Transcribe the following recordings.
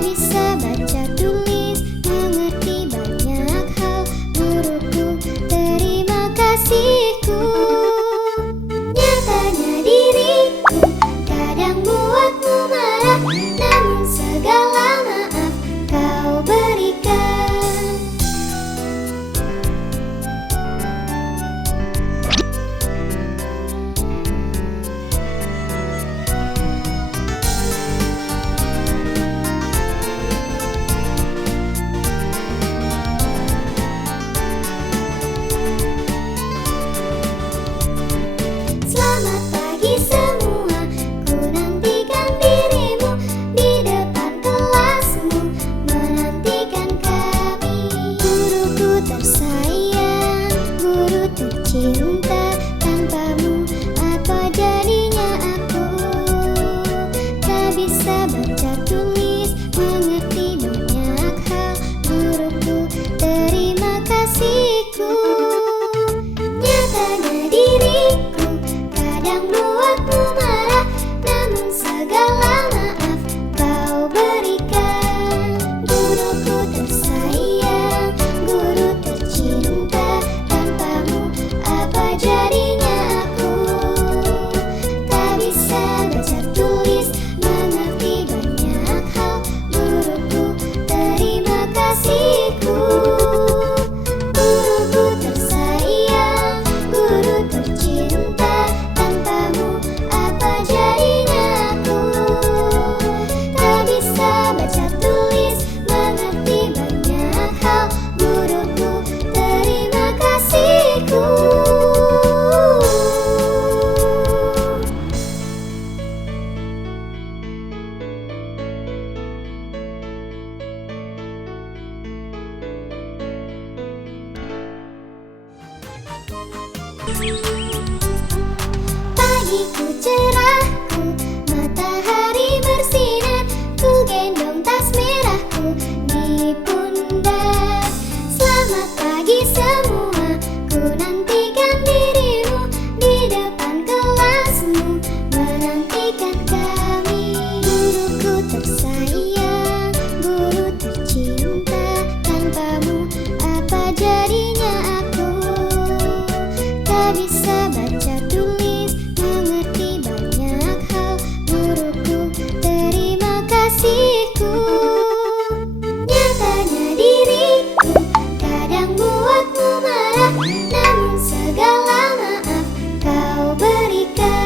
bisa baca tulis, mengerti banyak hal. Guruku, terima kasihku. Nyatanya diriku kadang buatmu marah, namun segala maaf kau berikan. Selamat pagi semua, ku nantikan dirimu di depan kelasmu, menantikan kami. Guruku tersayang, guru tercinta, tanpamu apa jadinya aku? Tak bisa baca tulis, mengerti banyak hal. Guruku, terima kasihku. Nyatanya diriku kadang buatmu marah, namun segala maaf kau berikan. Guruku tersayang, guru tercinta, tanpamu apa jadinya aku? Tak bisa baca tulis, mengerti banyak hal. Guruku, terima kasihku. Guruku tersayang, guru tercinta, tanpamu apa jadinya aku? Tak bisa baca tulis, mengerti banyak hal. Guruku, terima kasihku. Pagiku cerahku, matahari bersinar, ku gendong tas merahku di pundak. Selamat pagi semua, ku nantikan dirimu di depan kelasmu, menantikan kami. Guruku tersayang, guru tercinta, tanpamu apa jadinya aku? Tak bisa baca tulis, mengerti banyak hal. Guruku, terima kasihku. Nyatanya diriku kadang buatmu marah, namun segala maaf kau berikan.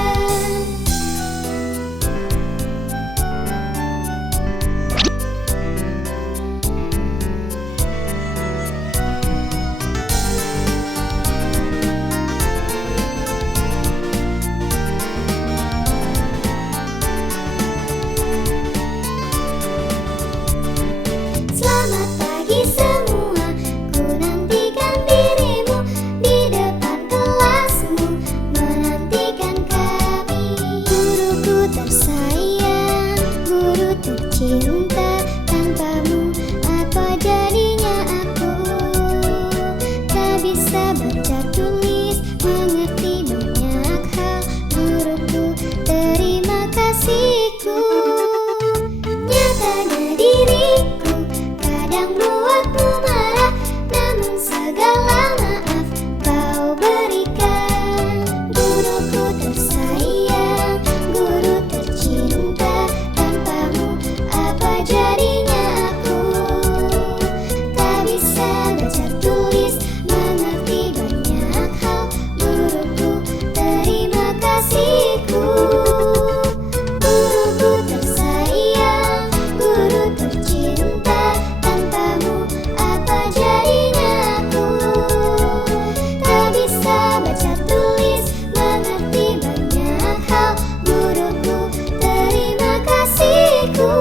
Selamat pagi semua, ku nantikan dirimu di depan kelasmu, menantikan kami. Guruku tersayang, guru tercinta, tanpamu apa jadinya aku? Tak bisa baca tulis, mengerti banyak hal. Guruku, terima kasihku. Nyatanya diriku kadang buatmu marah, namun segala maaf kau berikan. Guruku tersayang, guru tercinta, tanpamu apa jadinya aku? Tak bisa baca tulis, mengerti banyak hal. Guruku, terima kasihku. Guruku tersayang, guru tercinta, tanpamu apa jadinya aku? Tak bisa baca tulis, mengerti banyak hal. Guruku, terima kasihku.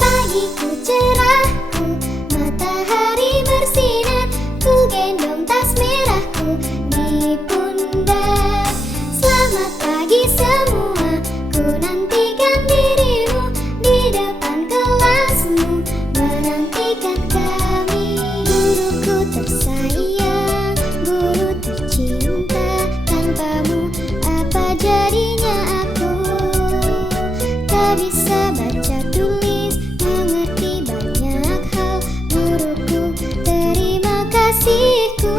Pagiku cerahku, matahari bersinar, ku gendong tas merahku di pundak. Selamat pagi semua, ku nantikan dirimu baca tulis, mengerti banyak hal. Guruku, terima kasihku.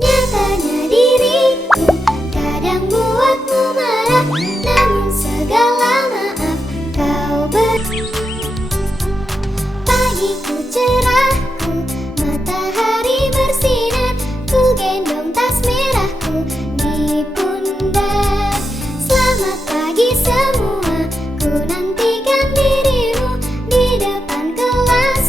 Nyatanya diriku kadang buatmu marah, namun segala maaf kau pagiku cerahku, matahari bersinar, ku gendong tas merahku di pundak. Selamat pagi semua, ku nantikan dirimu di depan kelas.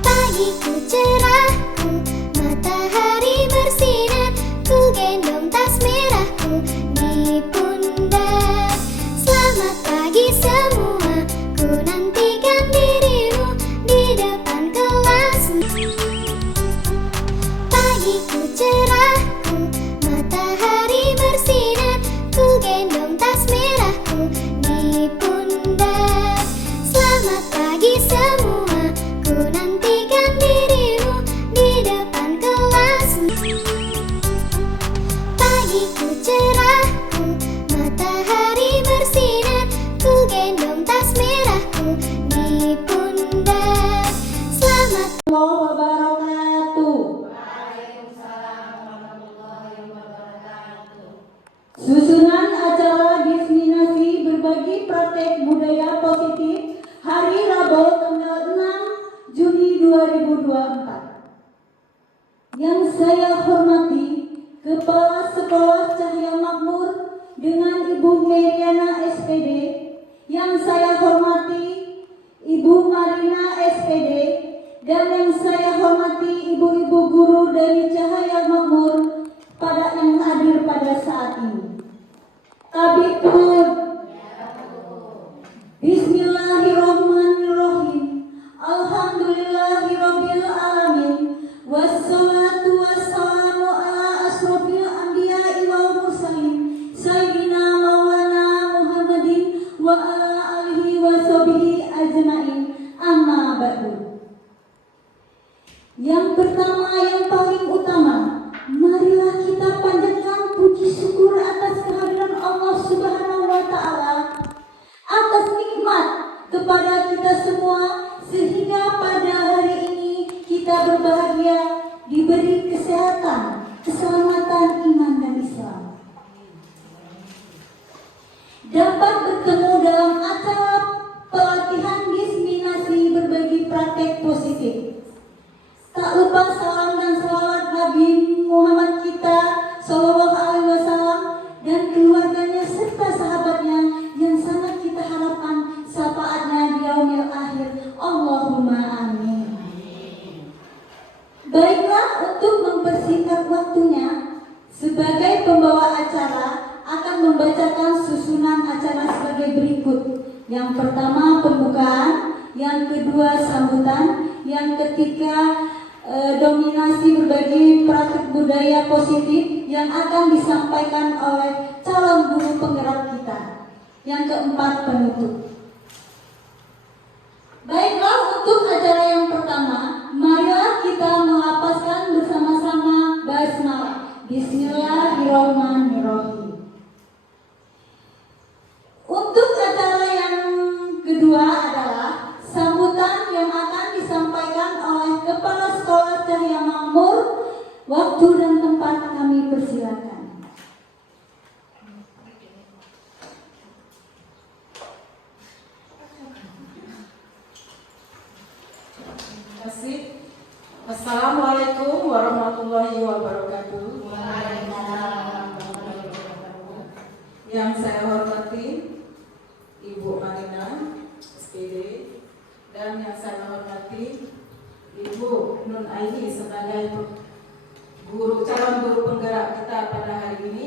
Pagiku cerahku, matahari bersinar, ku gendong tas merahku di pundak. Selamat pagi semua, ku nantikan dirimu di depan kelas. Pagiku cerahku, matahari bersinar, ku gendong tas merahku di pundak. Selamat pagi semua, ku nantikan dirimu di depan kelas. Pagiku cerahku, matahari bersinar, ku gendong tas merahku di pundak. Selamat wabarakatuh. Susunan acara diseminasi berbagi praktek budaya positif hari Rabu tanggal 6 Juni 2024. Yang saya hormati Kepala Sekolah Cahaya Makmur dengan Ibu Meriana SPD. Yang saya hormati Ibu Marina SPD. Dan yang saya hormati ibu-ibu guru dari Cahaya Makmur pada yang hadir pada saat ini. Tabikun. Bismillahirrahmanirrahim. Alhamdulillahirabbil alamin. Wassalatu wassalamu ala asrofil anbiya'i wal mursalin sayyidina maulana Muhammadin wa ala alihi wa sahbihi ajmain. Amma ba'du. Yang pertama, yang paling utama, marilah kita panjatkan puji syukur atas kehadiran Allah Subhanahu wa Ta'ala, atas nikmat kepada kita semua, sehingga pada hari ini kita berbahagia, diberi kesehatan, keselamatan iman dan Islam. Dapat bertemu dalam acara pelatihan diseminasi berbagi praktek positif. Tak lupa salam dan salawat Nabi Muhammad kita Sallallahu Alaihi Wasallam dan keluarganya serta sahabatnya yang sangat kita harapkan syafaatnya di yaumil akhir. Allahumma amin. Baiklah, untuk mempersingkat waktunya, sebagai pembawa acara akan membacakan susunan acara sebagai berikut. Yang pertama pembukaan, yang kedua sambutan, yang ketiga dominasi berbagi praktik budaya positif yang akan disampaikan oleh calon guru penggerak kita. Yang keempat penutup. Baiklah, untuk acara yang pertama, marilah kita melafazkan bersama-sama basmalah. Bismillahirrahmanirrahim. Untuk acara yang kedua adalah sambutan yang akan disampaikan oleh Kepala Sekolah Cahaya Makmur. Waktu dan tempat kami persilakan. Terima kasih. Assalamualaikum warahmatullahi wabarakatuh. Yang saya hormati Ibu Marina SPD, dan yang saya hormati Ibu Nun Aini sebagai calon guru penggerak kita pada hari ini,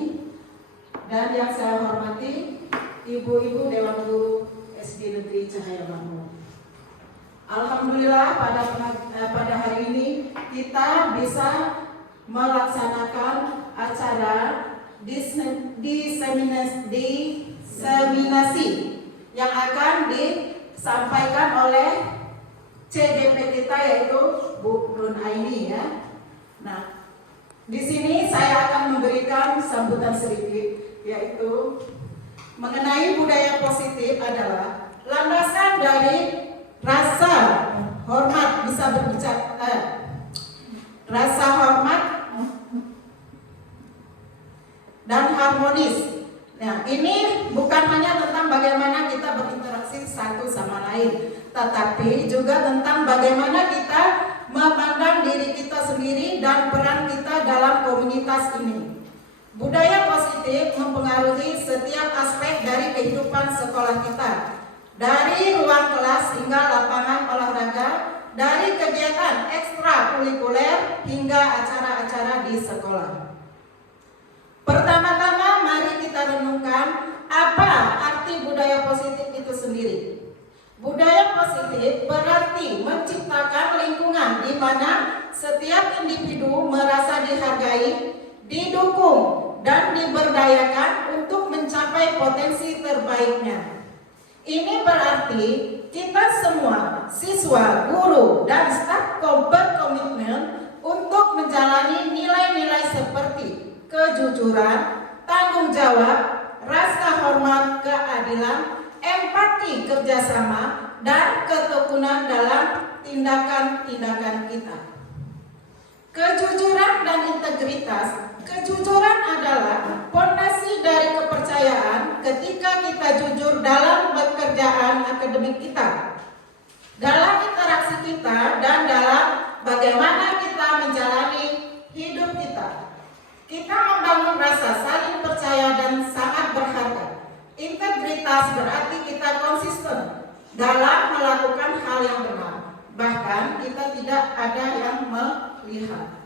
dan yang saya hormati Ibu-ibu Dewan Guru SD Negeri Cahaya Makmur. Alhamdulillah pada hari ini kita bisa melaksanakan acara diseminasi yang akan disampaikan oleh CDP kita, yaitu Bu Nun Aini ya. Nah, di sini saya akan memberikan sambutan sedikit, yaitu mengenai budaya positif adalah landasan dari rasa hormat bisa berbicara, rasa hormat dan harmonis. Nah, ini bukan hanya tentang bagaimana kita berinteraksi satu sama lain, tetapi juga tentang bagaimana kita memandang diri kita sendiri dan peran kita dalam komunitas ini. Budaya positif mempengaruhi setiap aspek dari kehidupan sekolah kita, dari ruang kelas hingga lapangan olahraga, dari kegiatan ekstrakurikuler hingga acara-acara di sekolah. Pertama-tama mari kita renungkan apa arti budaya positif itu sendiri. Budaya positif berarti menciptakan lingkungan di mana setiap individu merasa dihargai, didukung, dan diberdayakan untuk mencapai potensi terbaiknya. Ini berarti kita semua, siswa, guru, dan staf berkomitmen untuk menjalani nilai-nilai seperti kejujuran, tanggung jawab, rasa hormat, keadilan, empati, kerjasama, dan ketekunan dalam tindakan-tindakan kita. Kejujuran dan integritas. Kejujuran adalah fondasi dari kepercayaan ketika kita jujur dalam pekerjaan akademik kita, dalam interaksi kita, dan dalam bagaimana kita menjalani hidup kita. Kita membangun rasa saling percaya dan sangat berharga. Integritas berarti kita konsisten dalam melakukan hal yang benar, bahkan kita tidak ada yang melihat.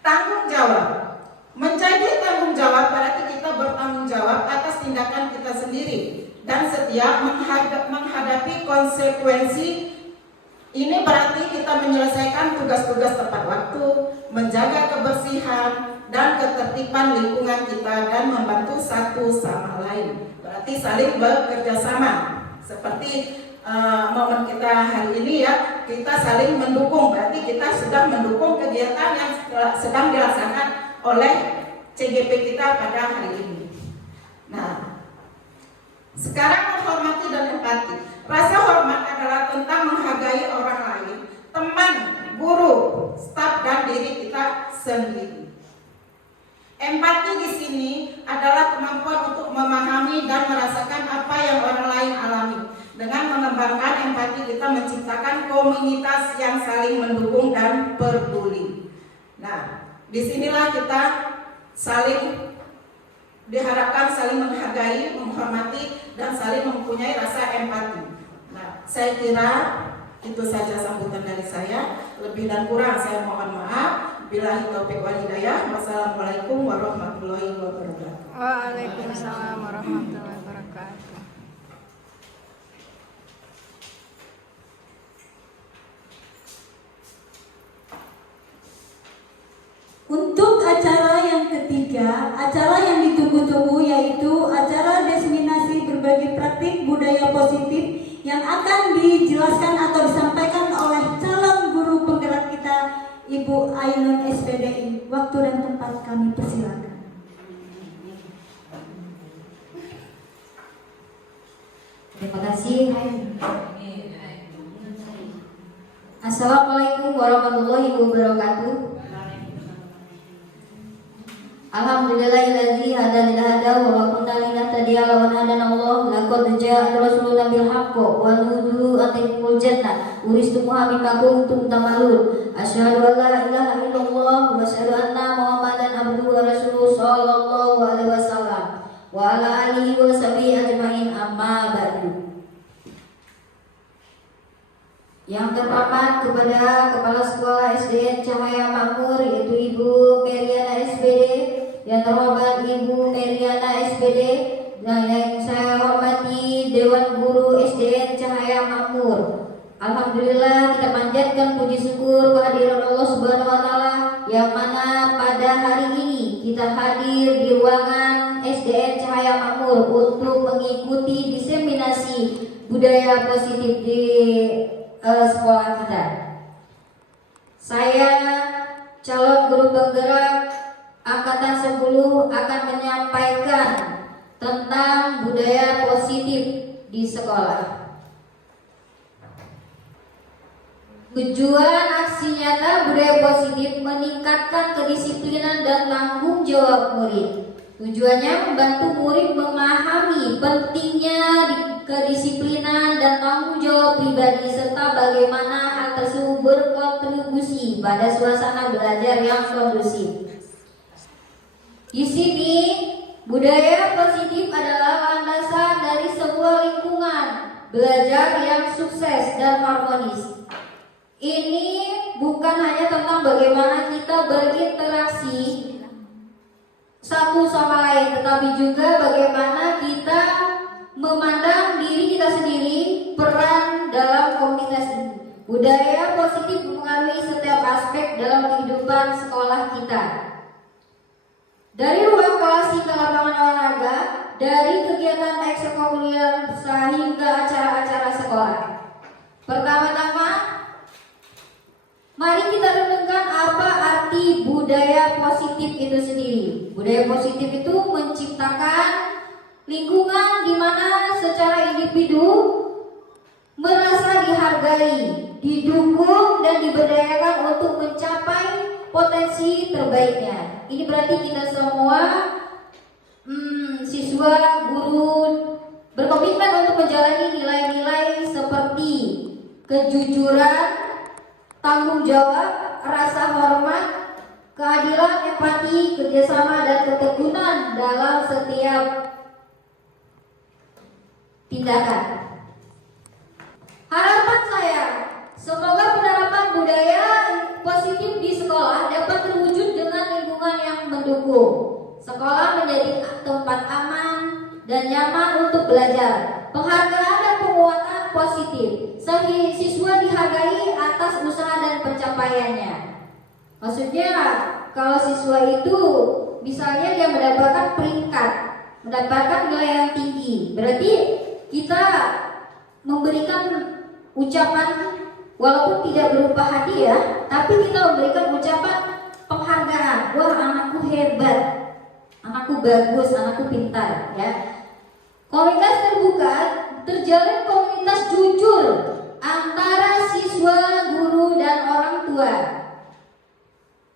Tanggung jawab. Menjadi tanggung jawab berarti kita bertanggung jawab atas tindakan kita sendiri dan setiap menghadapi konsekuensi. Ini berarti kita menyelesaikan tugas-tugas tepat waktu, menjaga kebersihan dan ketertiban lingkungan kita, dan membantu satu sama lain. Berarti saling bekerja sama. Seperti momen kita hari ini ya, kita saling mendukung. Berarti kita sudah mendukung kegiatan yang sedang dilaksanakan oleh CGP kita pada hari ini. Nah, sekarang menghormati dan empati. Rasa hormat adalah tentang menghargai orang lain, teman, guru, staf, dan diri kita sendiri. Empati di sini adalah kemampuan untuk memahami dan merasakan apa yang orang lain alami. Dengan mengembangkan empati, kita menciptakan komunitas yang saling mendukung dan peduli. Nah, disinilah kita diharapkan saling menghargai, menghormati, dan saling mempunyai rasa empati. Nah, saya kira itu saja sambutan dari saya. Lebih dan kurang saya mohon maaf. Billahi taufiq wal hidayah. Wassalamualaikum warahmatullahi wabarakatuh. Waalaikumsalam warahmatullahi wabarakatuh. Untuk acara yang ketiga, acara yang ditunggu-tunggu, yaitu acara diseminasi berbagai praktik budaya positif yang akan dijelaskan atau disampaikan oleh calon guru penggerak kita, Ibu Ainun SPDI. Waktu dan tempat kami persilakan. Terima kasih. Assalamualaikum warahmatullahi wabarakatuh. Alhamdulillahilladzi hadana hada wa ma kunna linahtadiya law an hadana Allah laqad jaa'a rasuluna bil haqqi wa nudu atikul jannah uristumuha mimma kuntum tamalun. Asyhadu an la ilaha illallah wa asyhadu anna Muhammadan abduhu wa rasuluhu sallallahu alaihi wasallam wa ala alihi wa sahbihi ajmain, amma ba'du. Yang terhormat kepada Kepala Sekolah SDN Cahaya Makmur, yaitu Ibu Meriana SPD, yang terhormat Ibu Meriana SPD, dan yang saya hormati Dewan Guru SDN Cahaya Makmur. Alhamdulillah, kita panjatkan puji syukur kehadiran Allah Subhanahu wa taala yang mana pada hari ini kita hadir di ruangan SDN Cahaya Makmur untuk mengikuti diseminasi budaya positif di sekolah kita. Saya calon guru penggerak angkatan 10 akan menyampaikan tentang budaya positif di sekolah. Tujuan aksi nyata budaya positif meningkatkan kedisiplinan dan tanggung jawab murid. Tujuannya membantu murid memahami pentingnya kedisiplinan dan tanggung jawab pribadi serta bagaimana hal tersebut berkontribusi pada suasana belajar yang kondusif. Di sini, budaya positif adalah landasan dari sebuah lingkungan belajar yang sukses dan harmonis. Ini bukan hanya tentang bagaimana kita berinteraksi satu sama lain, tetapi juga bagaimana kita memandang diri kita sendiri, peran dalam komunitas ini. Budaya positif mempengaruhi setiap aspek dalam kehidupan sekolah kita. Dari ruang kelas hingga lapangan olahraga, dari kegiatan ekstrakurikuler hingga acara-acara sekolah. Pertama-tama, mari kita renungkan apa arti budaya positif itu sendiri. Budaya positif itu menciptakan lingkungan di mana secara individu merasa dihargai, didukung dan diberdayakan untuk mencapai potensi terbaiknya. Ini berarti kita semua siswa, guru berkomitmen untuk menjalani nilai-nilai seperti kejujuran, tanggung jawab, rasa hormat, keadilan, empati, kerjasama, dan ketekunan dalam setiap tindakan. Harapan saya, semoga penerapan budaya positif di sekolah dapat terwujud dengan lingkungan yang mendukung. Sekolah menjadi tempat aman dan nyaman untuk belajar. Penghargaan dan penguatan positif. Siswa dihargai atas usaha dan pencapaiannya. Maksudnya, kalau siswa itu misalnya dia mendapatkan peringkat, mendapatkan nilai yang tinggi, berarti kita memberikan ucapan walaupun tidak berupa hadiah, tapi kita memberikan ucapan penghargaan. Wah, anakku hebat, anakku bagus, anakku pintar, ya. Komunitas terbuka, terjalin komunitas jujur antara siswa, guru, dan orang tua.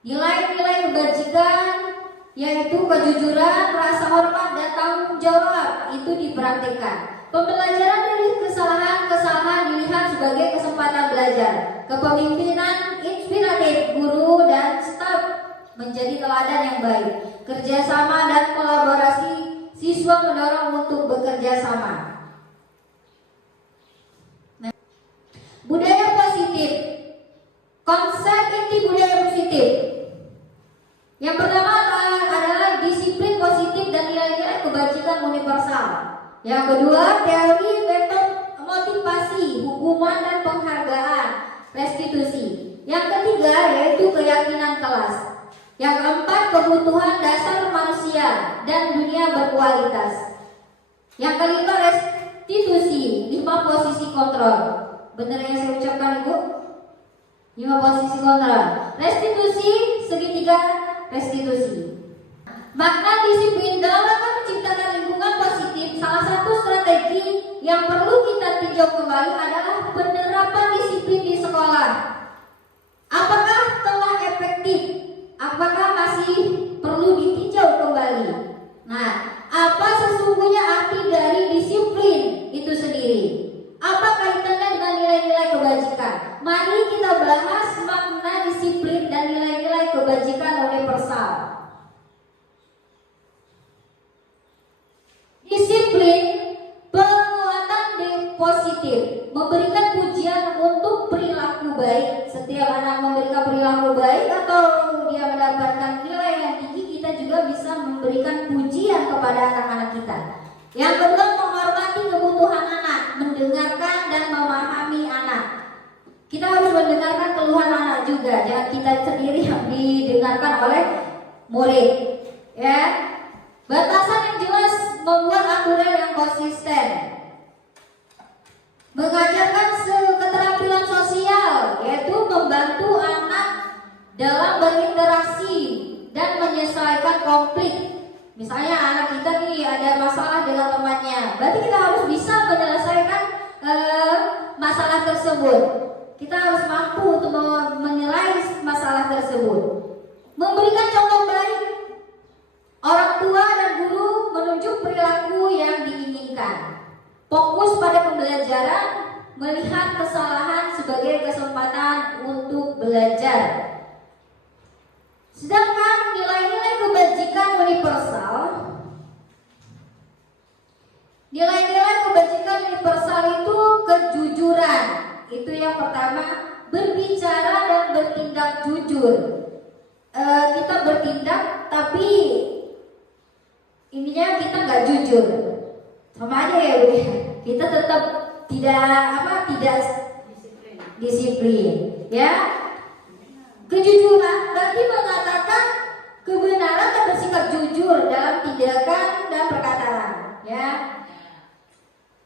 Nilai-nilai kebajikan, yaitu kejujuran, rasa hormat, dan tanggung jawab itu dipraktikkan. Pembelajaran dari kesalahan-kesalahan dilihat sebagai kesempatan belajar. Kepemimpinan inspiratif guru dan staf menjadi teladan yang baik. Kerjasama dan kolaborasi, siswa mendorong untuk bekerja sama. Budaya positif. Konsep inti budaya positif. Yang pertama adalah disiplin positif dan nilai-nilai kebajikan universal. Yang kedua, teori metode motivasi, hukuman dan penghargaan, restitusi. Yang ketiga, yaitu keyakinan kelas. Yang keempat, kebutuhan dasar manusia dan dunia berkualitas. Yang kelima, restitusi, 5 posisi kontrol. Benar yang saya ucapkan, Ibu? 5 posisi kontrol. Restitusi, segitiga restitusi. Makna disiplin dalam rangka menciptakan lingkungan positif. Salah satu strategi yang perlu kita tinjau kembali adalah penerapan disiplin di sekolah. Apakah telah efektif? Apakah masih perlu ditinjau kembali? Nah, apa sesungguhnya arti dari disiplin itu sendiri? Apa kaitannya dengan nilai-nilai kebajikan? Mari kita bahas makna disiplin dan nilai-nilai kebajikan universal. Disiplin, penguatan positif, memberikan pujian untuk perilaku baik. Setiap anak memberikan perilaku baik atau dia mendapatkan nilai yang tinggi, kita juga bisa memberikan pujian kepada anak-anak kita. Yang kedua, menghormati kebutuhan anak, mendengarkan dan memahami anak. Kita harus mendengarkan keluhan anak juga, jangan kita sendiri yang didengarkan oleh murid. Ya, batasan yang jelas, membuat aturan yang konsisten, mengajarkan keterampilan sosial, yaitu membantu anak dalam berinteraksi dan menyelesaikan konflik Misalnya anak kita nih ada masalah dengan temannya, berarti kita harus bisa menyelesaikan masalah tersebut. Kita harus mampu untuk menilai masalah tersebut. Memberikan contoh baik, orang tua dan guru menunjuk perilaku yang diinginkan. Fokus pada pembelajaran, melihat kesalahan sebagai kesempatan untuk belajar. Sedangkan nilai-nilai kebajikan universal, nilai-nilai kebajikan universal itu kejujuran. Itu yang pertama, berbicara dan bertindak jujur. Kita bertindak tapi ininya kita nggak jujur, sama aja ya Bu. Kita tetap tidak disiplin, ya. Kejujuran berarti mengatakan kebenaran dan bersikap jujur dalam tindakan dan perkataan, ya.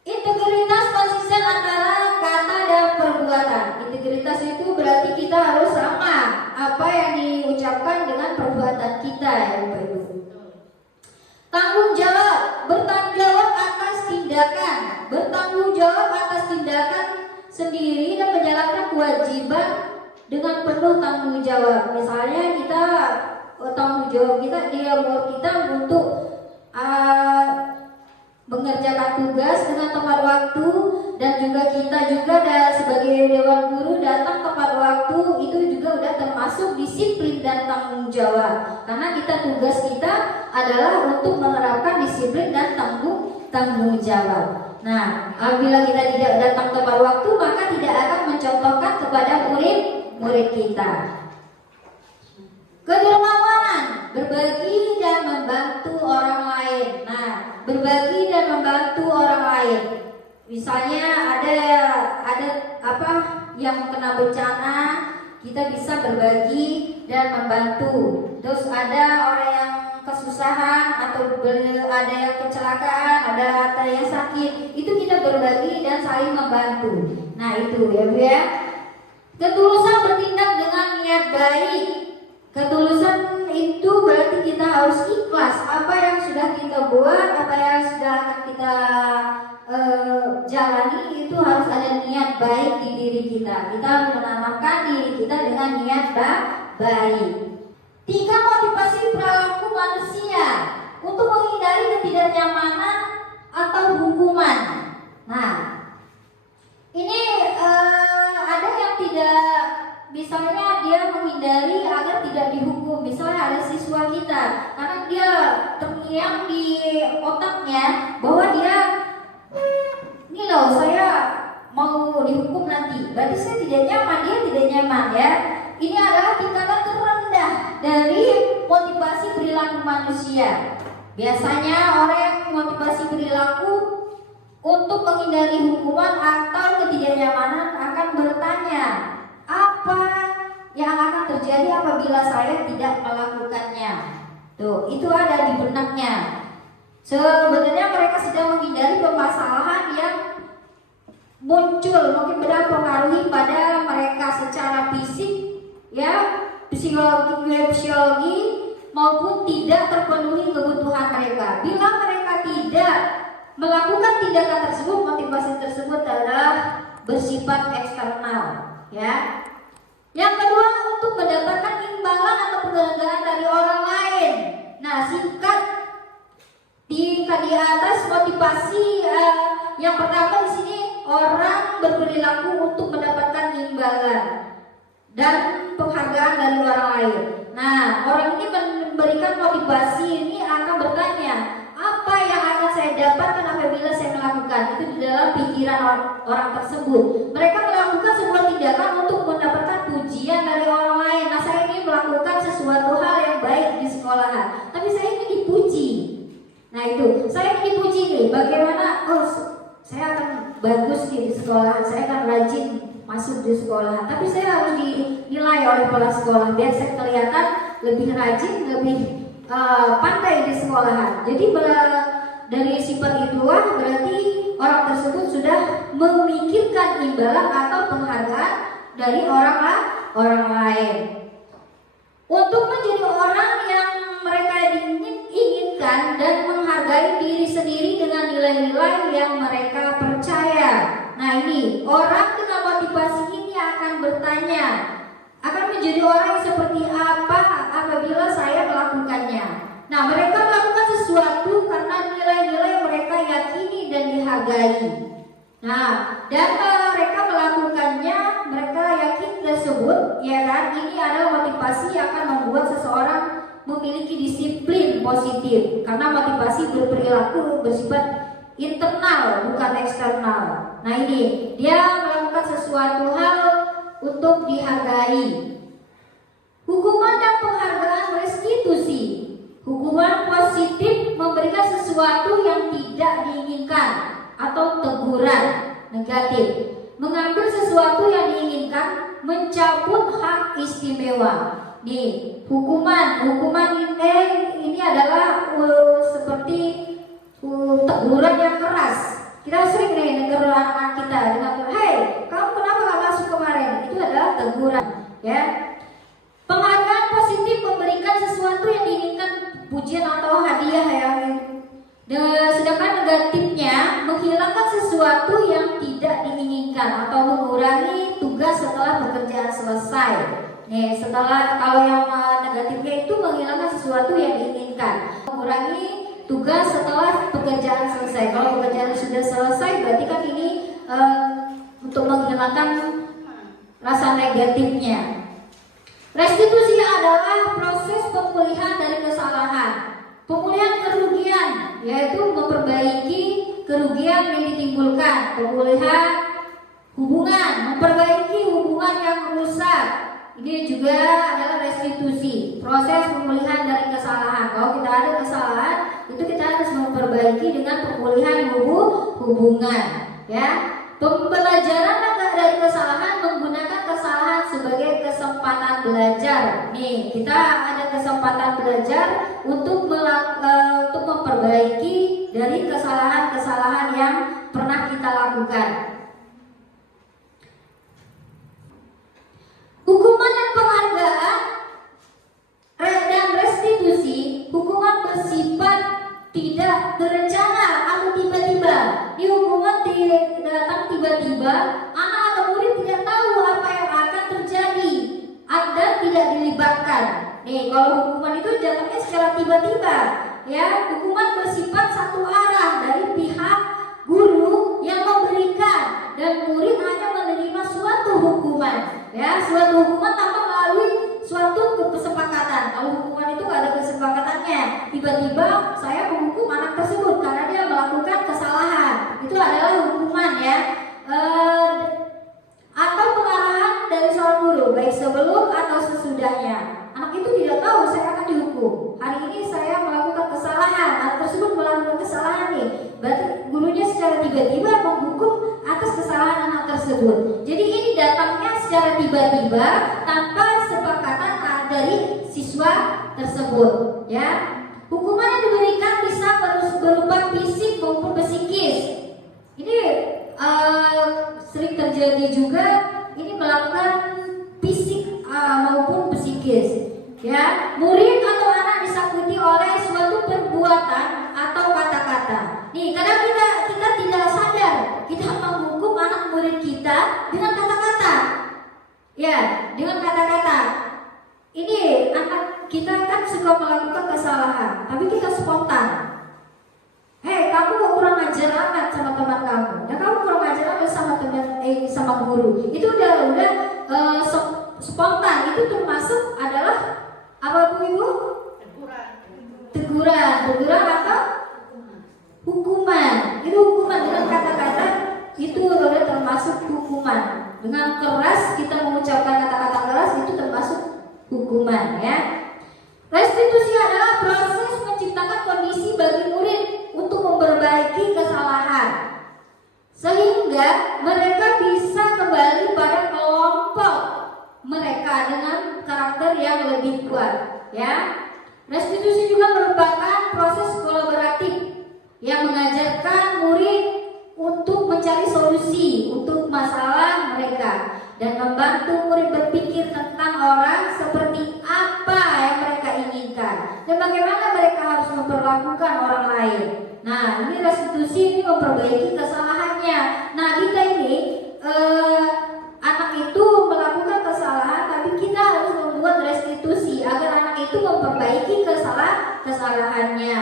Integritas konsisten antara kata dan perbuatan. Integritas itu berarti kita harus sama apa yang diucapkan dengan perbuatan kita, ya Bapak Ibu. Tanggung jawab, bertanggung jawab atas tindakan, bertanggung jawab atas tindakan sendiri dan menjalankan kewajiban dengan penuh tanggung jawab. Misalnya kita tanggung jawab kita untuk mengerjakan tugas dengan tepat waktu, dan juga kita sebagai dewan guru datang tepat waktu, itu juga udah termasuk disiplin dan tanggung jawab. Karena tugas kita adalah untuk menerapkan disiplin dan tanggung jawab. Nah, apabila kita tidak datang tepat waktu, maka tidak akan mencontohkan kepada murid kita. Kedermawanan, berbagi dan membantu orang lain. Nah, berbagi dan membantu orang lain. Misalnya ada yang kena bencana, kita bisa berbagi dan membantu. Terus ada orang yang kesusahan atau ada yang kecelakaan, ada yang sakit, itu kita berbagi dan saling membantu. Nah, itu ya Bu ya. Ketulusan bertindak dengan niat baik. Ketulusan itu berarti kita harus ikhlas. Apa yang sudah kita buat, apa yang sudah akan kita jalani, itu harus ada niat baik di diri kita. Kita menanamkan diri kita dengan niat baik. 3, motivasi perilaku manusia untuk menghindari ketidaknyamanan atau hukuman. Nah, ini ada yang tidak, misalnya dia menghindari agar tidak dihukum. Misalnya ada siswa kita, karena dia terngiang di otaknya bahwa dia, ini loh saya mau dihukum nanti, berarti saya tidak nyaman, dia tidak nyaman, ya. Ini adalah tingkatan terendah dari motivasi perilaku manusia. Biasanya orang yang motivasi perilaku untuk menghindari hukuman atau ketidaknyamanan akan bertanya, apa yang akan terjadi apabila saya tidak melakukannya? Tuh, itu ada di benaknya. Sebenarnya mereka sedang menghindari permasalahan yang muncul, mungkin berpengaruh pada mereka secara fisik, ya, psikologi maupun tidak terpenuhi kebutuhan mereka. Bila mereka tidak melakukan tindakan tersebut, motivasi tersebut adalah bersifat eksternal, ya. Yang kedua, untuk mendapatkan imbalan atau penghargaan dari orang lain. Nah, singkat di atas motivasi yang pertama di sini, orang berperilaku untuk mendapatkan imbalan dan penghargaan dari orang lain. Nah, orang ini memberikan motivasi ini akan bertanya, apa yang akan saya dapatkan apabila saya melakukan? Itu di dalam pikiran orang tersebut. Mereka melakukan sebuah tindakan untuk mendapatkan pujian dari orang lain. Nah, saya ini melakukan sesuatu hal yang baik di sekolahan, tapi saya ingin dipuji. Nah, itu saya ingin dipuji nih. Bagaimana? Oh, saya akan bagus nih di sekolahan, saya akan rajin masuk di sekolah, tapi saya harus dinilai oleh kepala sekolah biar saya kelihatan lebih rajin, lebih pandai di sekolahan. Jadi dari sifat itulah berarti orang tersebut sudah memikirkan imbalan atau penghargaan dari orang lain. Untuk menjadi orang yang mereka inginkan, nilai-nilai yang mereka percaya. Nah ini, orang dengan motivasi ini akan bertanya, akan menjadi orang yang seperti apa apabila saya melakukannya. Nah mereka melakukan sesuatu karena nilai-nilai mereka yakini dan dihargai. Nah dan mereka melakukannya, mereka yakin tersebut, ya kan, ini adalah motivasi yang akan membuat seseorang memiliki disiplin positif, karena motivasi berperilaku bersifat internal bukan eksternal. Nah ini, dia melakukan sesuatu hal untuk dihargai. Hukuman dan penghargaan restitusi. Hukuman positif memberikan sesuatu yang tidak diinginkan, atau teguran negatif mengambil sesuatu yang diinginkan, mencabut hak istimewa. Nih, hukuman ini adalah seperti teguran yang keras. Kita sering nih dengar anak-anak kita dengan, "Hei, kamu kenapa gak masuk kemarin?" Itu adalah teguran, ya. Penghargaan positif memberikan sesuatu yang diinginkan, pujian atau hadiah, ya. Sedangkan negatifnya menghilangkan sesuatu yang tidak diinginkan atau mengurangi tugas setelah pekerjaan selesai. Nih, kalau yang negatifnya itu menghilangkan sesuatu yang diinginkan, mengurangi tugas setelah pekerjaan selesai. Kalau pekerjaan sudah selesai, berarti kan ini untuk menghilangkan rasa negatifnya. Restitusi adalah proses pemulihan dari kesalahan. Pemulihan kerugian, yaitu memperbaiki kerugian yang ditimbulkan. Pemulihan hubungan, memperbaiki hubungan yang rusak. Ini juga adalah restitusi, proses pemulihan dari kesalahan. Kalau kita ada kesalahan, itu kita harus memperbaiki dengan pemulihan hubungan, ya. Pembelajaran dari kesalahan, menggunakan kesalahan sebagai kesempatan belajar. Nih, kita ada kesempatan belajar untuk memperbaiki dari kesalahan-kesalahan yang pernah kita lakukan. Hukuman dan penghargaan dan restitusi. Hukuman bersifat tidak terencana atau tiba-tiba. Di hukuman datang tiba-tiba, anak atau murid tidak tahu apa yang akan terjadi dan tidak dilibatkan. Nih, kalau hukuman itu datangnya secara tiba-tiba, ya. Hukuman bersifat satu arah dari pihak guru yang memberikan, dan murid hanya menerima suatu hukuman, ya, suatu hukuman tanpa melalui suatu kesepakatan. Kalau hukuman itu gak ada kesepakatannya, tiba-tiba saya menghukum anak tersebut karena dia melakukan kesalahan, itu adalah hukuman, ya. Atau pengarahan dari seorang guru, baik sebelum atau sesudahnya. Anak itu tidak tahu saya akan dihukum. Hari ini saya melakukan kesalahan, anak tersebut melakukan kesalahan nih. Berarti gurunya secara tiba-tiba menghukum atas kesalahan anak tersebut. Jadi ini datangnya secara tiba-tiba tanpa kesepakatan dari siswa tersebut, ya. Hukuman yang diberikan bisa berupa fisik maupun psikis. Ini sering terjadi juga, ini melakukan fisik maupun psikis, ya. Murid atau anak disakuti oleh suatu perbuatan atau kata-kata. Nih, kadang kita tidak sadar kita menghukum anak murid kita dengan kata-kata, ya, dengan kata-kata. Ini anak kita kan suka melakukan kesalahan, tapi kita spontan. Hei, kamu kok kurang ajar amat sama teman kamu, dan kamu kurang ajar amat sama guru. Itu udah spontan. Itu termasuk adalah apa, Bu Ibu? Teguran atau hukuman. Itu hukuman dengan kata-kata, itu udah termasuk hukuman. Dengan keras kita mengucapkan kata-kata keras, itu termasuk hukuman, ya. Restitusi adalah proses menciptakan kondisi bagi murid untuk memperbaiki kesalahan, sehingga mereka bisa kembali pada kelompok mereka dengan karakter yang lebih kuat, ya. Restitusi juga merupakan proses kolaboratif yang mengajarkan murid untuk mencari solusi untuk masalah mereka dan membantu murid berpikir tentang orang seperti apa yang mereka inginkan dan bagaimana mereka harus memperlakukan orang lain. Nah, ini restitusi ini anak itu melakukan kesalahan, tapi kita harus membuat restitusi agar anak itu memperbaiki kesalahannya.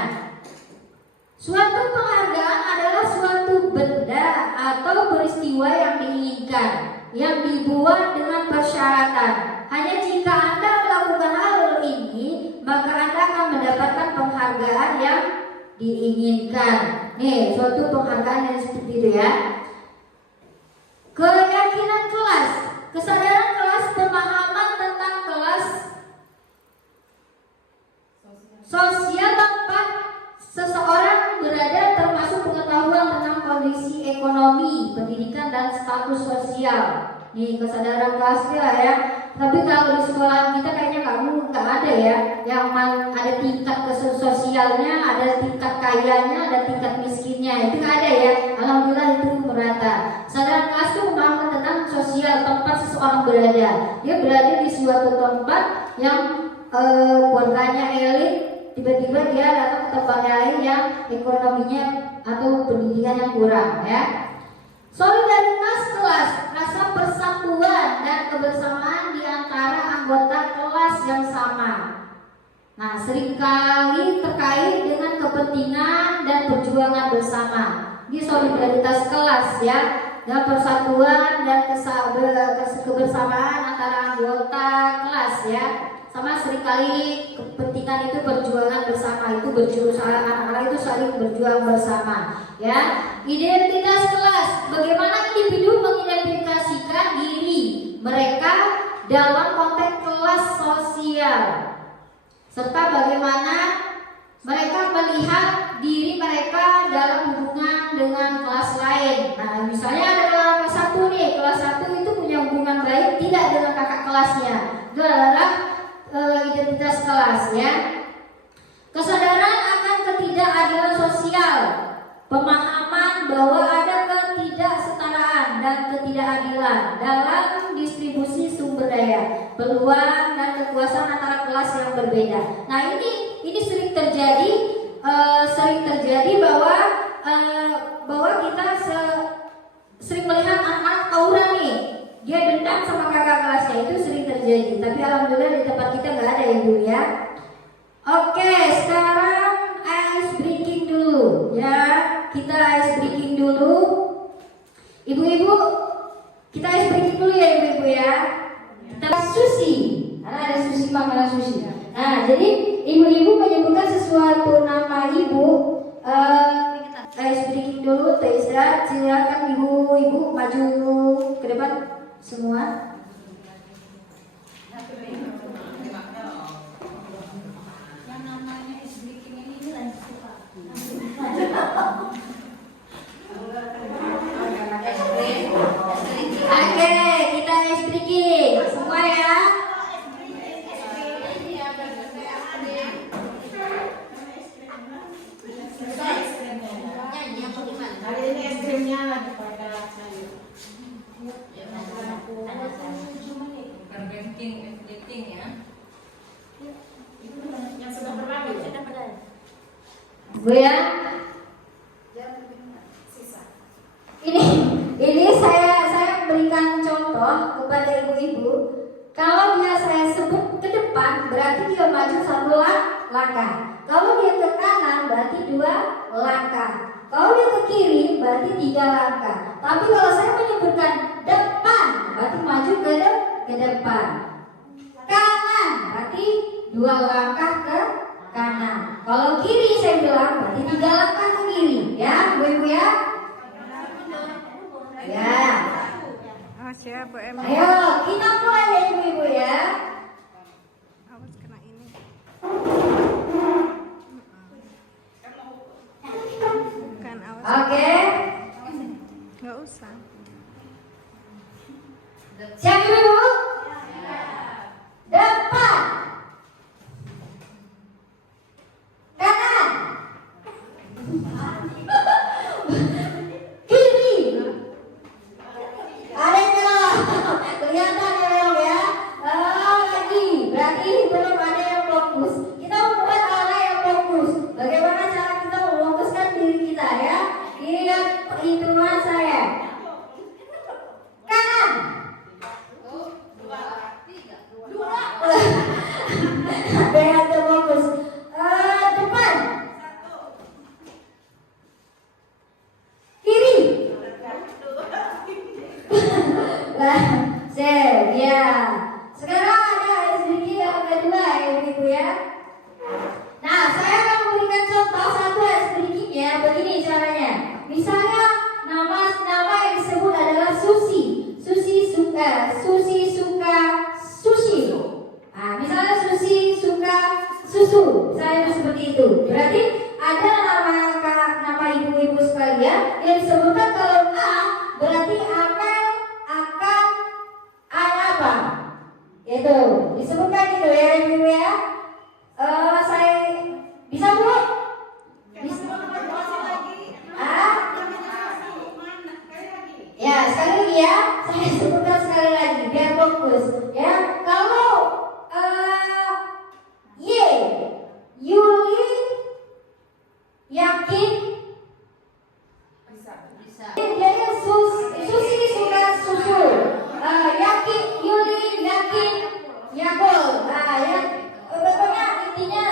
Suatu penghargaan adalah suatu benda atau peristiwa yang diinginkan, yang dibuat dengan persyaratan. Hanya jika Anda melakukan hal ini, maka Anda akan mendapatkan penghargaan yang diinginkan. Nih, suatu penghargaan yang seperti itu ya. Keyakinan kelas, kesadaran kelas, pemahaman tentang kelas sosial tempat seseorang berada, termasuk pengetahuan tentang kondisi ekonomi, pendidikan, dan status sosial. Nih, kesadaran kelasnya ya. Tapi kalau di sekolah kita kayaknya nggak ada ya, yang ada tingkat sosialnya, ada tingkat kayanya, ada tingkat miskinnya, itu nggak ada ya. Alhamdulillah itu merata. Kesadaran kelas itu pemahaman tentang sosial tempat seseorang berada. Dia berada di suatu tempat yang keluarganya elit, tiba-tiba dia datang ke tempat lain yang ekonominya atau pendidikan yang kurang ya. Solidaritas kelas, rasa persatuan dan kebersamaan di antara anggota kelas yang sama. Nah, seringkali terkait dengan kepentingan dan perjuangan bersama. Ini solidaritas kelas ya, dan persatuan dan kebersamaan antara anggota kelas ya. Sama seringkali kepentingan itu perjuangan bersama, itu anak-anak itu saling berjuang bersama ya. Identitas kelas, bagaimana individu mengidentifikasikan diri mereka dalam konteks kelas sosial, serta bagaimana mereka melihat diri mereka dalam hubungan dengan kelas lain. Nah, misalnya ada kelas 1 nih, kelas 1 itu punya hubungan baik tidak dengan kakak kelasnya. Itu adalah identitas kelas ya. Kesadaran akan ketidakadilan sosial, pemahaman bahwa ada ketidaksetaraan dan ketidakadilan dalam distribusi sumber daya, peluang dan kekuasaan antara kelas yang berbeda. Nah, ini sering terjadi bahwa kita sering melihat anak-anak tawuran nih, dia dendam sama kakak kelasnya, itu sering terjadi. Tapi alhamdulillah di tempat kita nggak ada ya Bu ya. Oke, sekarang ice breaking dulu ya. Kita ice breaking dulu. Ibu-ibu, kita ice breaking dulu ya ibu-ibu ya. Kita sushi, karena ada sushi makanan sushi. Nah, jadi ibu-ibu menyebutkan sesuatu nama ibu. Ice breaking dulu, Teza. Silakan ibu-ibu maju ke depan semua. Yang namanya ice breaking ini Oke, kita ice breaking semua ya. Hari ini es krimnya lagi pada Bukan banking ya. yang sudah berlalu ya? Bu ya. Ini saya berikan contoh kepada ibu-ibu. Kalau dia saya sebut ke depan, berarti dia maju 1 langkah. Kalau dia ke kanan, berarti 2 langkah. Kalau dia ke kiri, berarti 3 langkah. Tapi kalau saya menyebutkan depan, berarti maju ke depan. Kanan, berarti 2 langkah ke kanan. Kalau kiri saya bilang berarti 3 langkah ke kiri. Ya, ibu-ibu ya. Ya. Oh, siap Bu Em. Ayo, kita mulai ya ibu-ibu ya. Awas kena ini. Bukan awas. Oke. Nggak usah. Siap ibu-ibu? Depan. Kanan. Kiri. Ada yang belok. Kelihatan ya belok ya. Lagi. Berarti belum ada yang fokus. Kita membuat arah yang fokus. Bagaimana cara kita memfokuskan diri kita ya? Lihat perhitungan saya. Sip, ya. Sekarang ada sedikit yang kedua ya Ibu ya. Nah, saya akan memberikan contoh satu sedikitnya. Begini caranya. Misalnya nama yang disebut adalah Susi. Susi suka sushi. Nah, misalnya Susi suka susu. Misalnya seperti itu. Berarti ada nama ibu-ibu sekalian yang disebutkan kalau A berarti Amel akan apa? Itu disebutkan itu ya ibu ya. Saya bisa Bu? Bisa. Ya sekali lagi ya. Saya sebutkan sekali lagi biar fokus ya. Kalau Yuli yakin jadi Susi suka susu. Yakin Yuli yakin Yakul. Ya pokoknya intinya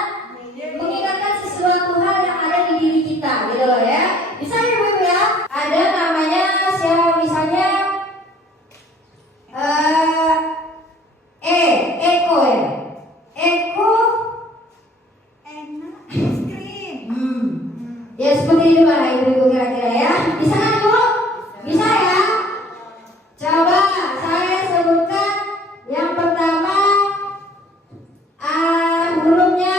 mengingatkan sesuatu hal yang ada di diri kita gitu loh ya. Misalnya ibu ya, ada namanya siapa misalnya Eko ya. Eko Enak es krim. ya seperti itu lah ibu-ibu kira-kira ya. Bisa kan Bu? Bisa ya? Coba saya sebutkan yang pertama hurufnya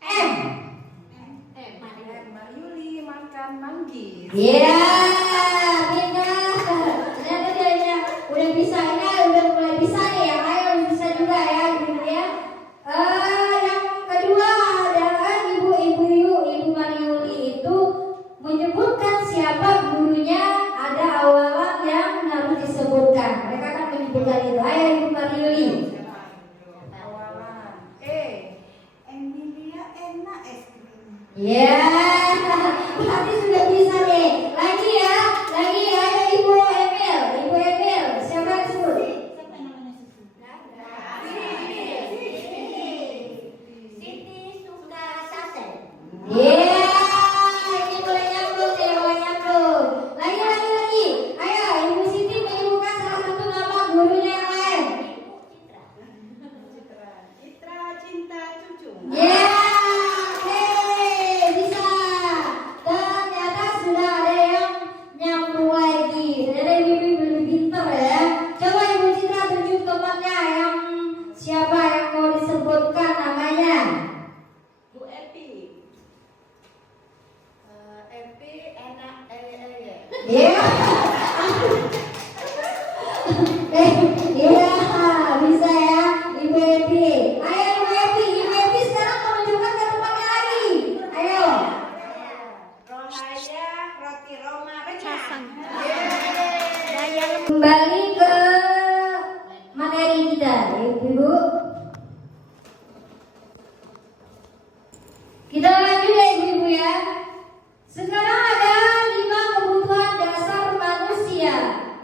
M. Yuli makan manggis. Iya, pindah. Ternyata dia udah bisa ya, udah mulai bisa nih. Yang lain harus bisa juga ya, ibu ya. Yang kedua adalah Ibu Mariuli itu menyebutkan siapa gurunya. Ada awalan yang harus disebutkan. Mereka akan menyebutkan itu. Ayo Ibu Mariuli. Awalan Emilia enak es krim. Ya, berarti sudah bisa nih. Lagi ya. Ayo Ibu Emil. Siapa yang sebut? Siapa namanya Susi? Siti suka sate. Ya, ini boleh nyambung. Lagi. Ayo Ibu Siti menyebutkan salah satu nama gurunya yang lain. Citra cinta cucu. Ya, oke, bisa. Ternyata sudah ada yang nyambung lagi. Ternyata ibu lebih pintar ya. Coba Ibu Citra tunjuk temannya yang siapa yang mau disebutkan namanya. Bu Epi. Epi enak Iya. Iya, bisa ya, Ibu Epi. Ayo Ibu Epi sekarang mau menunjukkan ke temannya lagi. Ayo. Rohaya roti Roma Casan. Kembali ke materi kita, Ibu. Kita lanjut ya Ibu ya. Sekarang ada 5 kebutuhan dasar manusia.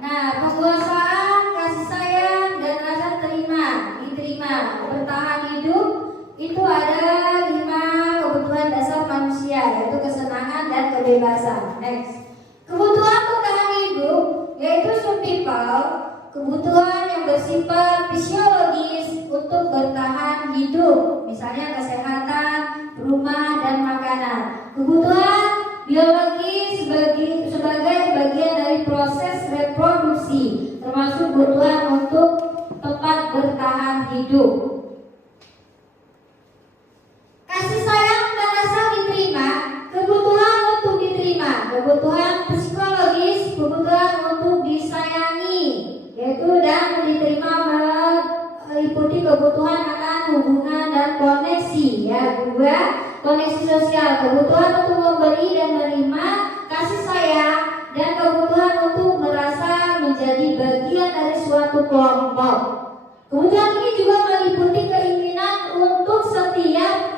Nah, penguasaan, kasih sayang, dan rasa diterima, bertahan hidup, itu ada 5 kebutuhan dasar manusia, yaitu kesenangan dan kebebasan. Next. Kebutuhan bertahan hidup, yaitu survival, kebutuhan yang bersifat fisiologis untuk bertahan hidup, misalnya kesehatan, rumah, dan makanan. Kebutuhan biologis sebagai bagian dari proses reproduksi, termasuk kebutuhan untuk tempat bertahan hidup. Kasih sayang dan rasa diterima, kebutuhan untuk diterima, kebutuhan psikologis, kebutuhan untuk disayangi, yaitu dan diterima meliputi kebutuhan akan hubungan dan koneksi, ya juga koneksi sosial, kebutuhan untuk memberi dan menerima kasih sayang, dan kebutuhan untuk merasa menjadi bagian dari suatu kelompok. Kebutuhan ini juga meliputi keinginan untuk setiap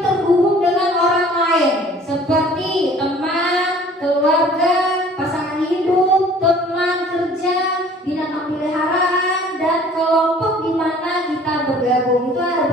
terhubung dengan orang lain, seperti teman, keluarga, pasangan hidup, teman kerja, binatang peliharaan, dan kelompok di mana kita bergabung. Itu ada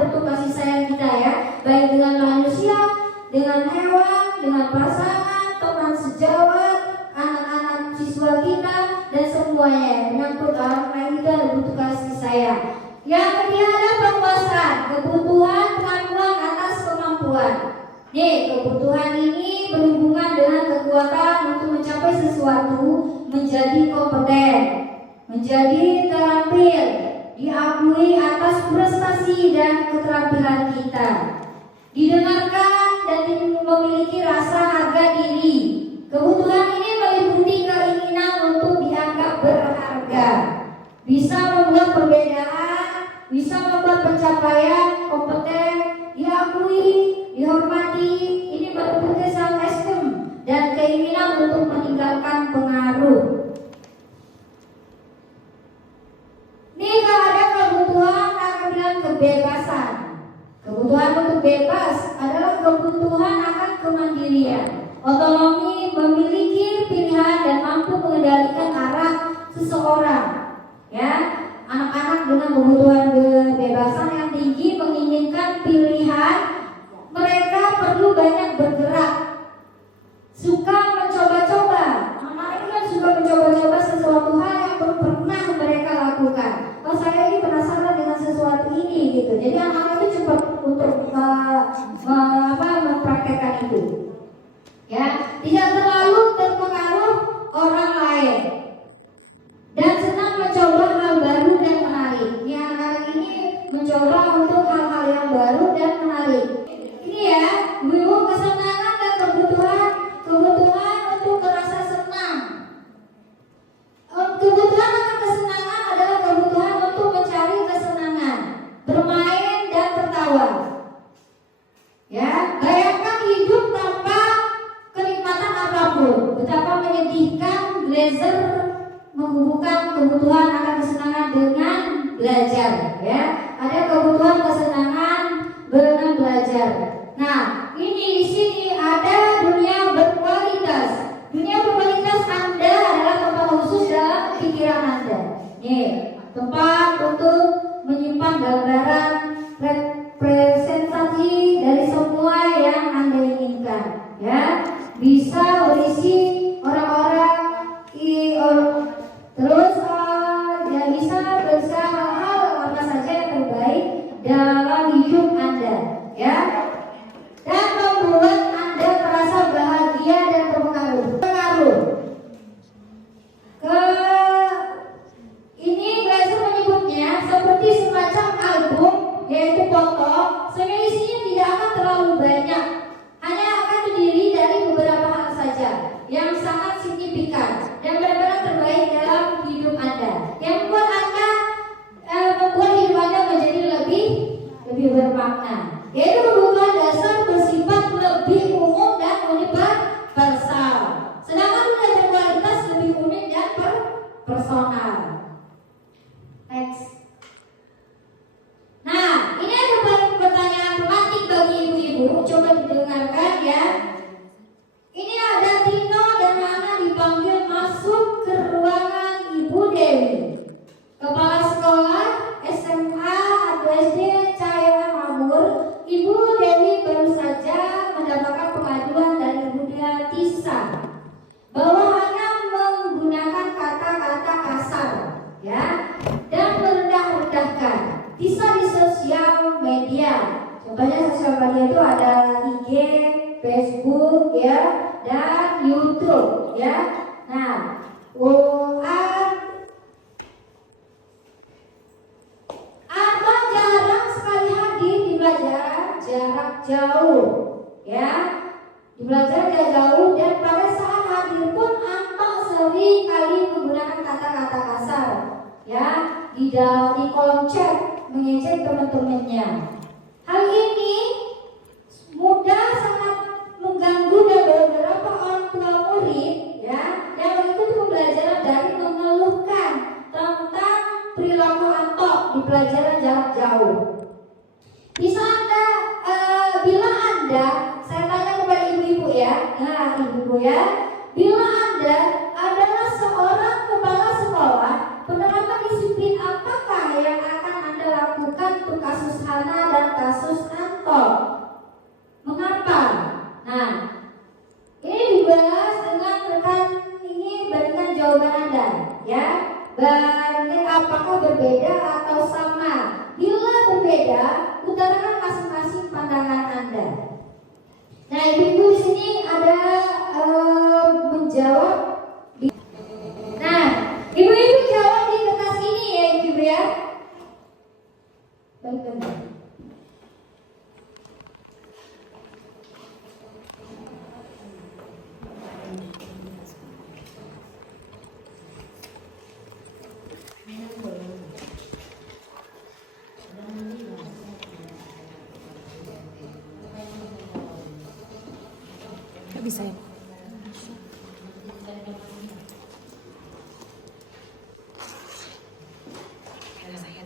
sesuatu menjadi kompeten, menjadi terampil, diakui atas prestasi dan keterampilan kita, didengarkan dan memiliki rasa harga diri. Kebutuhan ini meliputi keinginan untuk dianggap berharga, bisa membuat perbedaan, bisa membuat pencapaian kompeten, diakui, dihormati. Ini meliputi self-esteem dan keinginan untuk meninggalkan pengaruh. Ini kalau ada kebutuhan akan bilang kebebasan. Kebutuhan untuk bebas adalah kebutuhan akan kemandirian, otonomi, memiliki pilihan dan mampu mengendalikan arah seseorang. Ya, anak-anak dengan kebutuhan kebebasan yang tinggi menginginkan pilihan, mereka perlu banyak bergerak, suka mencoba-coba. Anak ini kan suka mencoba-coba sesuatu hal yang belum pernah mereka lakukan. Oh, saya ini penasaran dengan sesuatu ini gitu. Jadi anak itu cepat untuk mempraktekkan itu. Ya, tidak terlalu terpengaruh orang lain dan senang mencoba hal baru dan menarik. Ya, anak ini mencoba untuk hal-hal yang baru dan menarik. Ini ya, ibu kesenangan dan kebutuhan untuk merasa senang. Kebutuhan akan kesenangan adalah kebutuhan untuk mencari kesenangan, bermain dan tertawa. Ya, bayangkan hidup tanpa kenikmatan apapun. Betapa menyedihkan Glaser menghubungkan kebutuhan akan kesenangan dengan belajar. Ya, ada kebutuhan kesenangan dengan belajar. Nah, ini di sini ada dunia berkualitas. Dunia berkualitas Anda adalah tempat khusus dalam pikiran Anda. Nih, tempat untuk menyimpan gambaran representasi dari semua yang Anda inginkan. Ya, bisa berisi orang-orang, terus ya bisa hal-hal apa saja yang terbaik dalam hidup Anda. Ya, dan membuat Anda merasa bahagia dan terpengaruh. Ini Glaser menyebutnya seperti semacam album, yaitu foto, sehingga isinya tidak akan terlalu banyak, hanya akan terdiri dari beberapa hal saja yang sangat signifikan dan benar-benar terbaik dalam hidup Anda, yang membuat hidup Anda menjadi lebih bermakna. Yaitu kebutuhan dasar bersifat lebih umum dan universal, sedangkan dunia berkualitas lebih unik dan personal. Next. Nah, ini ada pertanyaan pemantik bagi ibu-ibu. Coba didengarkan ya. Ini ada Tino dan Nana dipanggil masuk ke ruangan Ibu Dewi, Kepala Sekolah SMA atau SD Cahaya Makmur. Ibu Dewi baru saja mendapatkan pengaduan dari Bunda Tisa bahwa hanya menggunakan kata-kata kasar, ya, dan merendah-rendahkan. Tisa di sosial media, contohnya sosial media itu ada IG, Facebook, ya, dan YouTube, ya. Nah, Abang jarang sekali hadir di pelajaran jarak jauh, ya, di pelajaran jarak jauh, dan pada saat hadir pun Abang sering kali menggunakan kata-kata kasar, ya, di kolom chat mengejek teman-temannya. Hal ini sangat mengganggu dan beberapa orang tua murid, ya, yang mengikuti pembelajaran dari mengeluhkan tentang perilaku Anto di pelajaran jarak jauh. Bisa Anda, bila Anda, saya tanya kepada ibu-ibu ya, nah ibu-ibu ya, bila Anda adalah seorang kepala sekolah, penerapan disiplin apakah yang akan Anda lakukan untuk kasus Hana dan kasus Anto? Mengapa? Nah, ini dibahas dengan rekan ini, bandingkan jawaban Anda, ya. Banding apakah berbeda atau sama? Bila berbeda, utarakan masing-masing pandangan Anda. Nah, ibu-ibu di sini ada menjawab Bisa ya?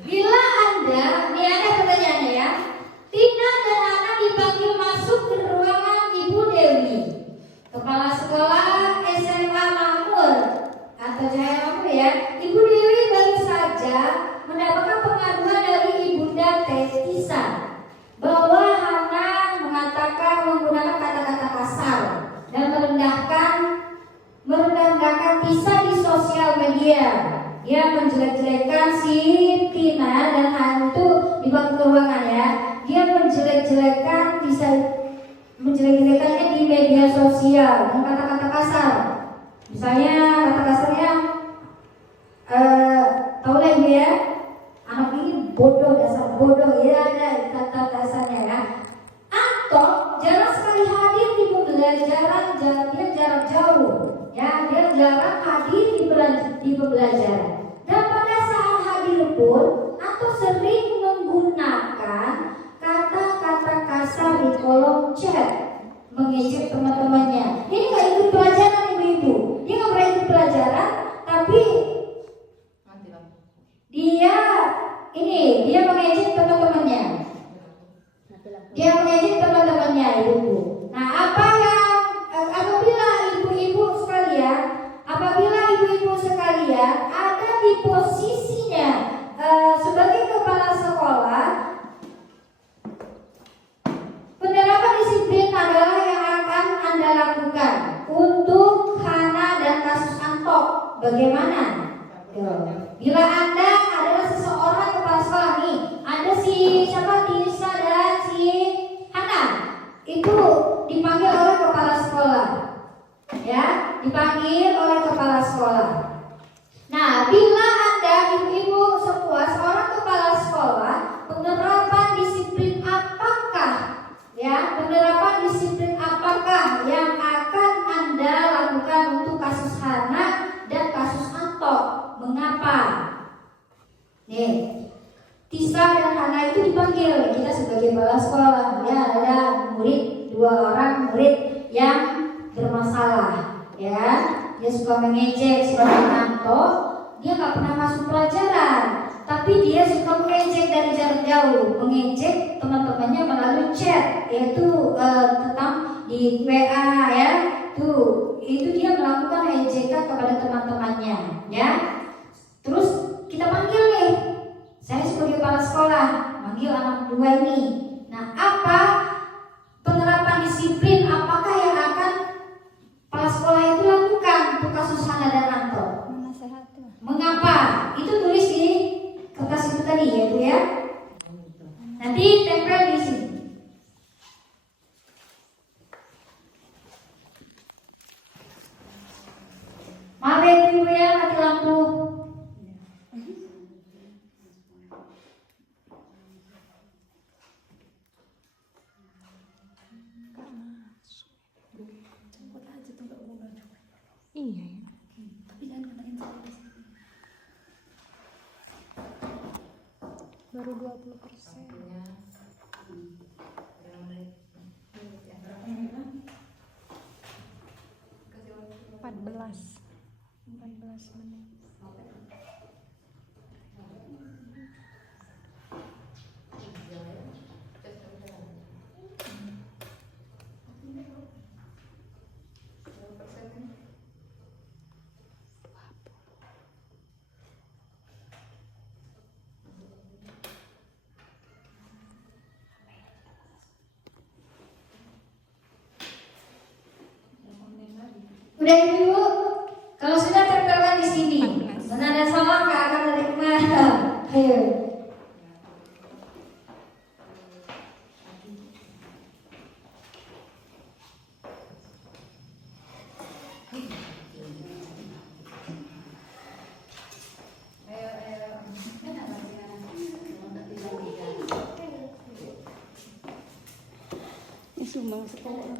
Bila Anda, ini ada pertanyaannya ya, Tina dan anak dipanggil masuk ke ruangan Ibu Dewi, Kepala Sekolah SMA Makmur atau Cahaya Makmur ya. Ibu Dewi baru saja mendapatkan pengaduan dari Ibunda Tisa bahwa Hana mengatakan menggunakan kata-kata kasar dan merendahkan Tisa di sosial media. Dia menjelek-jelekan si Tina dan Hana itu di bangku ruangan ya. Dia menjelek-jelekannya di media sosial dengan kata-kata kasar. Misalnya kata kasarnya, tahu lah ibu ya, anak ini bodoh, dasar bodoh ya, ada kata dasarnya ya. Atau jarang sekali hadir di pembelajaran, dia jarak jauh ya, dia jarang hadir di pembelajaran. Dan pada saat hadir pun atau sering menggunakan kata-kata kasar di kolom chat, mengejek teman-temannya. Ini nggak ikut pelajaran ibu-ibu, dia nggak pernah ikut pelajaran, tapi dia mengejek teman-temannya. Dia mengejek teman-temannya ibu-ibu. Nah, apabila ibu-ibu sekalian ada di posisinya sebagai kepala sekolah, penerapan disiplin adalah yang akan Anda lakukan untuk Hana dan kasus Antok. Bagaimana? Bila Anda adalah seseorang kepala sekolah nih, ada si Tisa dan si Hana, itu dipanggil oleh kepala sekolah, ya, dipanggil oleh kepala sekolah. Nah, bila Anda ibu-ibu semua seorang kepala sekolah, penerapan disiplin apakah yang akan Anda lakukan untuk kasus Hana dan kasus Antok? Mengapa? Nih, Tisa dan Hana itu dipanggil, kita sebagai kepala sekolah ya, ada dua orang murid yang bermasalah ya, dia suka mengejek, suka mengantuk, dia nggak pernah masuk pelajaran, tapi dia suka mengejek dari jarak jauh, mengejek teman-temannya melalui chat, yaitu tentang di WA ya, itu dia melakukan ejekan kepada teman-temannya ya. Terus kita panggil nih, saya sebagai kepala sekolah manggil anak dua ini. Nah, apa penerapan disiplin apakah yang akan kepala sekolah itu lakukan untuk kasus Hana dan Anto? Mengapa? Itu tulis di kertas itu tadi ya Bu ya. Nanti tempel di sini. Maaf ya Ibu ya, mati lampu. Iya ya. Baru 20%. 14 menit. Udah Ibu, kalau sudah tempelkan di sini, senada salah nggak akan terima. Ayo. Sumbang sekolah.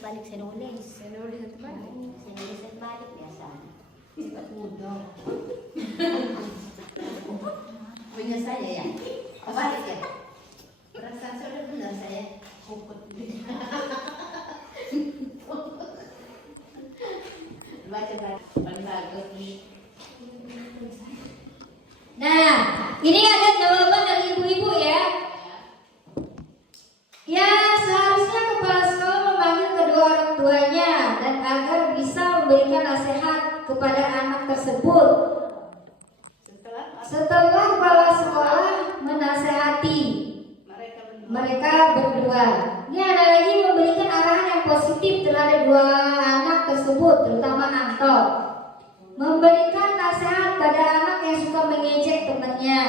balik saya nulis. Saya nulis satu balik. Saya nulis balik biasa. Cepat mudah. Punya saya ya. Kebalik ya. Perasaan saya udah benar saya. Baca bagus nih. Nah, ini ada jawaban dari ibu-ibu ya. Ya, seharusnya kepala sekolah memanggil kedua orang tuanya dan agar bisa memberikan nasihat kepada anak tersebut. Setelah kepala sekolah menasehati mereka berdua, ini ada lagi memberikan arahan yang positif terhadap dua anak tersebut, terutama Anto. Memberikan nasihat pada anak yang suka mengejek temannya,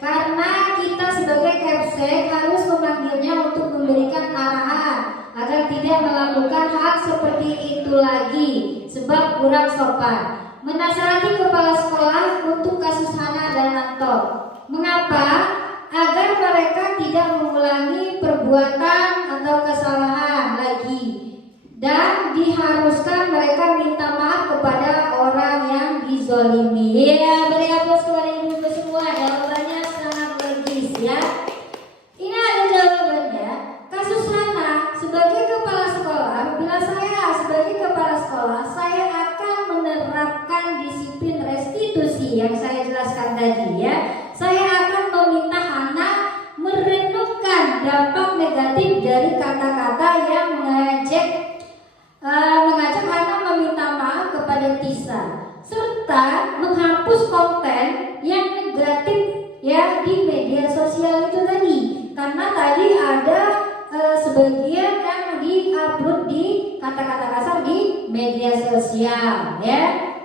karena kita sebagai kapsek harus memanggilnya untuk memberikan arahan agar tidak melakukan hal seperti itu lagi, sebab kurang sopan. Menasihati kepala sekolah untuk kasus Hana dan Anto. Mengapa? Agar mereka tidak mengulangi perbuatan atau kesalahan lagi, dan diharuskan mereka minta maaf kepada orang yang dizolimi. Ya, beri aplaus kepada ibu-ibu semua. Jawabannya sangat logis ya. Ini ada jawabannya. Kasus Hana sebagai kepala sekolah, bila saya sebagai kepala sekolah, saya akan menerapkan disiplin restitusi yang saya jelaskan tadi ya. Saya akan meminta Hana merenungkan dampak negatif dari kata-kata yang mengajak Hana meminta maaf kepada Tisa, serta menghapus konten yang negatif ya di media sosial itu tadi, karena tadi ada sebagian yang diupload di kata-kata kasar di media sosial ya.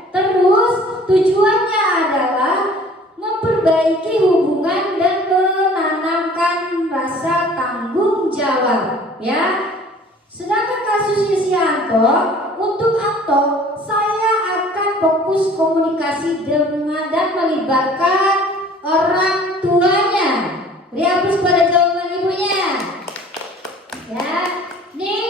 Terus tujuannya adalah memperbaiki hubungan dan menanamkan rasa tanggung jawab ya. Sedangkan kasusnya si Anto, untuk Anto saya akan fokus komunikasi dengan dan melibatkan orang tuanya. Beri aplaus pada jawaban ibunya ya. Nih,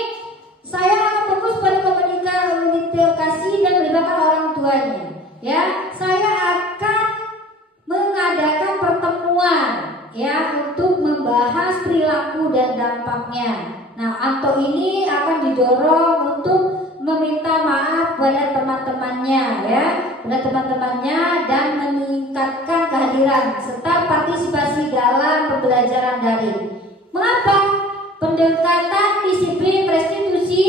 saya akan fokus pada komunikasi dan melibatkan orang tuanya ya. Saya akan mengadakan pertemuan ya untuk membahas perilaku dan dampaknya. Nah, Anto ini akan didorong untuk meminta maaf pada teman-temannya ya, pada teman-temannya, dan meningkatkan kehadiran serta partisipasi dalam pembelajaran daring. Mengapa? Pendekatan disiplin restitusi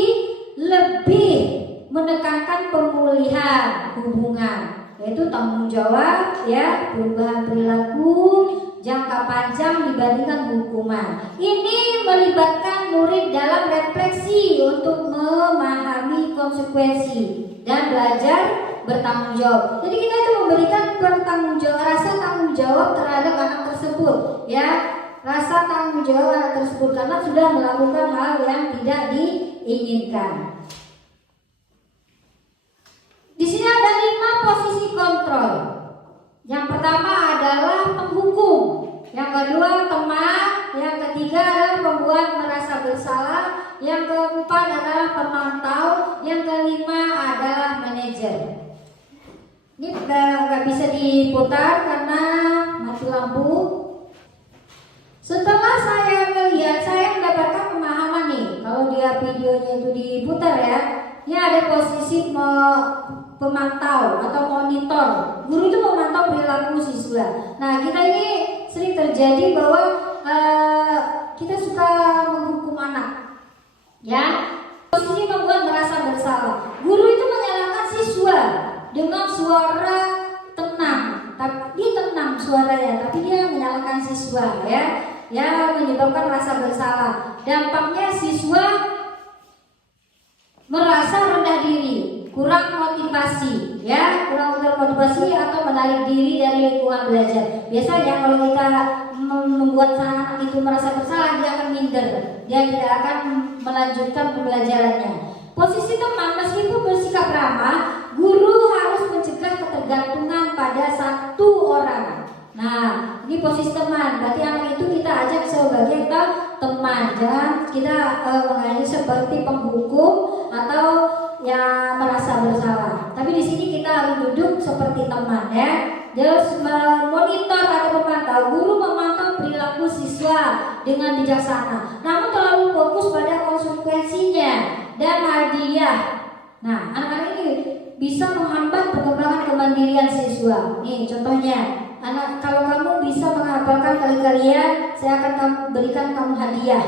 lebih menekankan pemulihan hubungan, yaitu tanggung jawab ya, perubahan perilaku jangka panjang dibandingkan hukuman. Ini melibatkan murid dalam refleksi untuk memahami konsekuensi dan belajar bertanggung jawab. Jadi kita itu memberikan rasa tanggung jawab terhadap anak tersebut ya, rasa tanggung jawab anak tersebut karena sudah melakukan hal yang tidak diinginkan. Di sini ada 5 posisi kontrol. Yang pertama adalah penghukum, yang kedua teman, yang ketiga adalah pembuat merasa bersalah, yang keempat adalah pemantau, yang kelima adalah manajer. Ini nggak bisa diputar karena mati lampu. Setelah saya melihat, saya mendapatkan pemahaman nih. Kalau dia videonya itu diputar ya, ini ada posisi pemantau atau monitor. Guru itu memantau perilaku siswa. Nah, kita ini sering terjadi bahwa kita suka menghukum anak, ya. Posisi membuat merasa bersalah. Guru itu menyalahkan siswa dengan suara tenang, tapi dia tenang suaranya, tapi dia menyalahkan siswa, ya menyebabkan rasa bersalah. Dampaknya siswa merasa rendah diri, kurang motivasi, ya, kurang motivasi atau menarik diri dari lingkungan belajar. Biasanya kalau kita membuat anak itu merasa bersalah, dia akan minder, dia tidak akan melanjutkan pembelajarannya. Posisi teman, meskipun bersikap ramah, guru harus mencegah ketergantungan pada satu orang. Nah, ini posisi teman, berarti anak itu kita ajak sebagai teman, jangan kita mengajak seperti penghukum atau yang merasa bersalah. Tapi di sini kita harus duduk seperti teman ya. Terus memonitor atau memantau, guru memantau perilaku siswa dengan bijaksana, namun terlalu fokus pada konsekuensinya dan hadiah. Nah, anak-anak ini bisa menghambat perkembangan kemandirian siswa. Nih contohnya, anak, kalau kamu bisa menghafalkan kali-kalian, saya akan berikan kamu hadiah.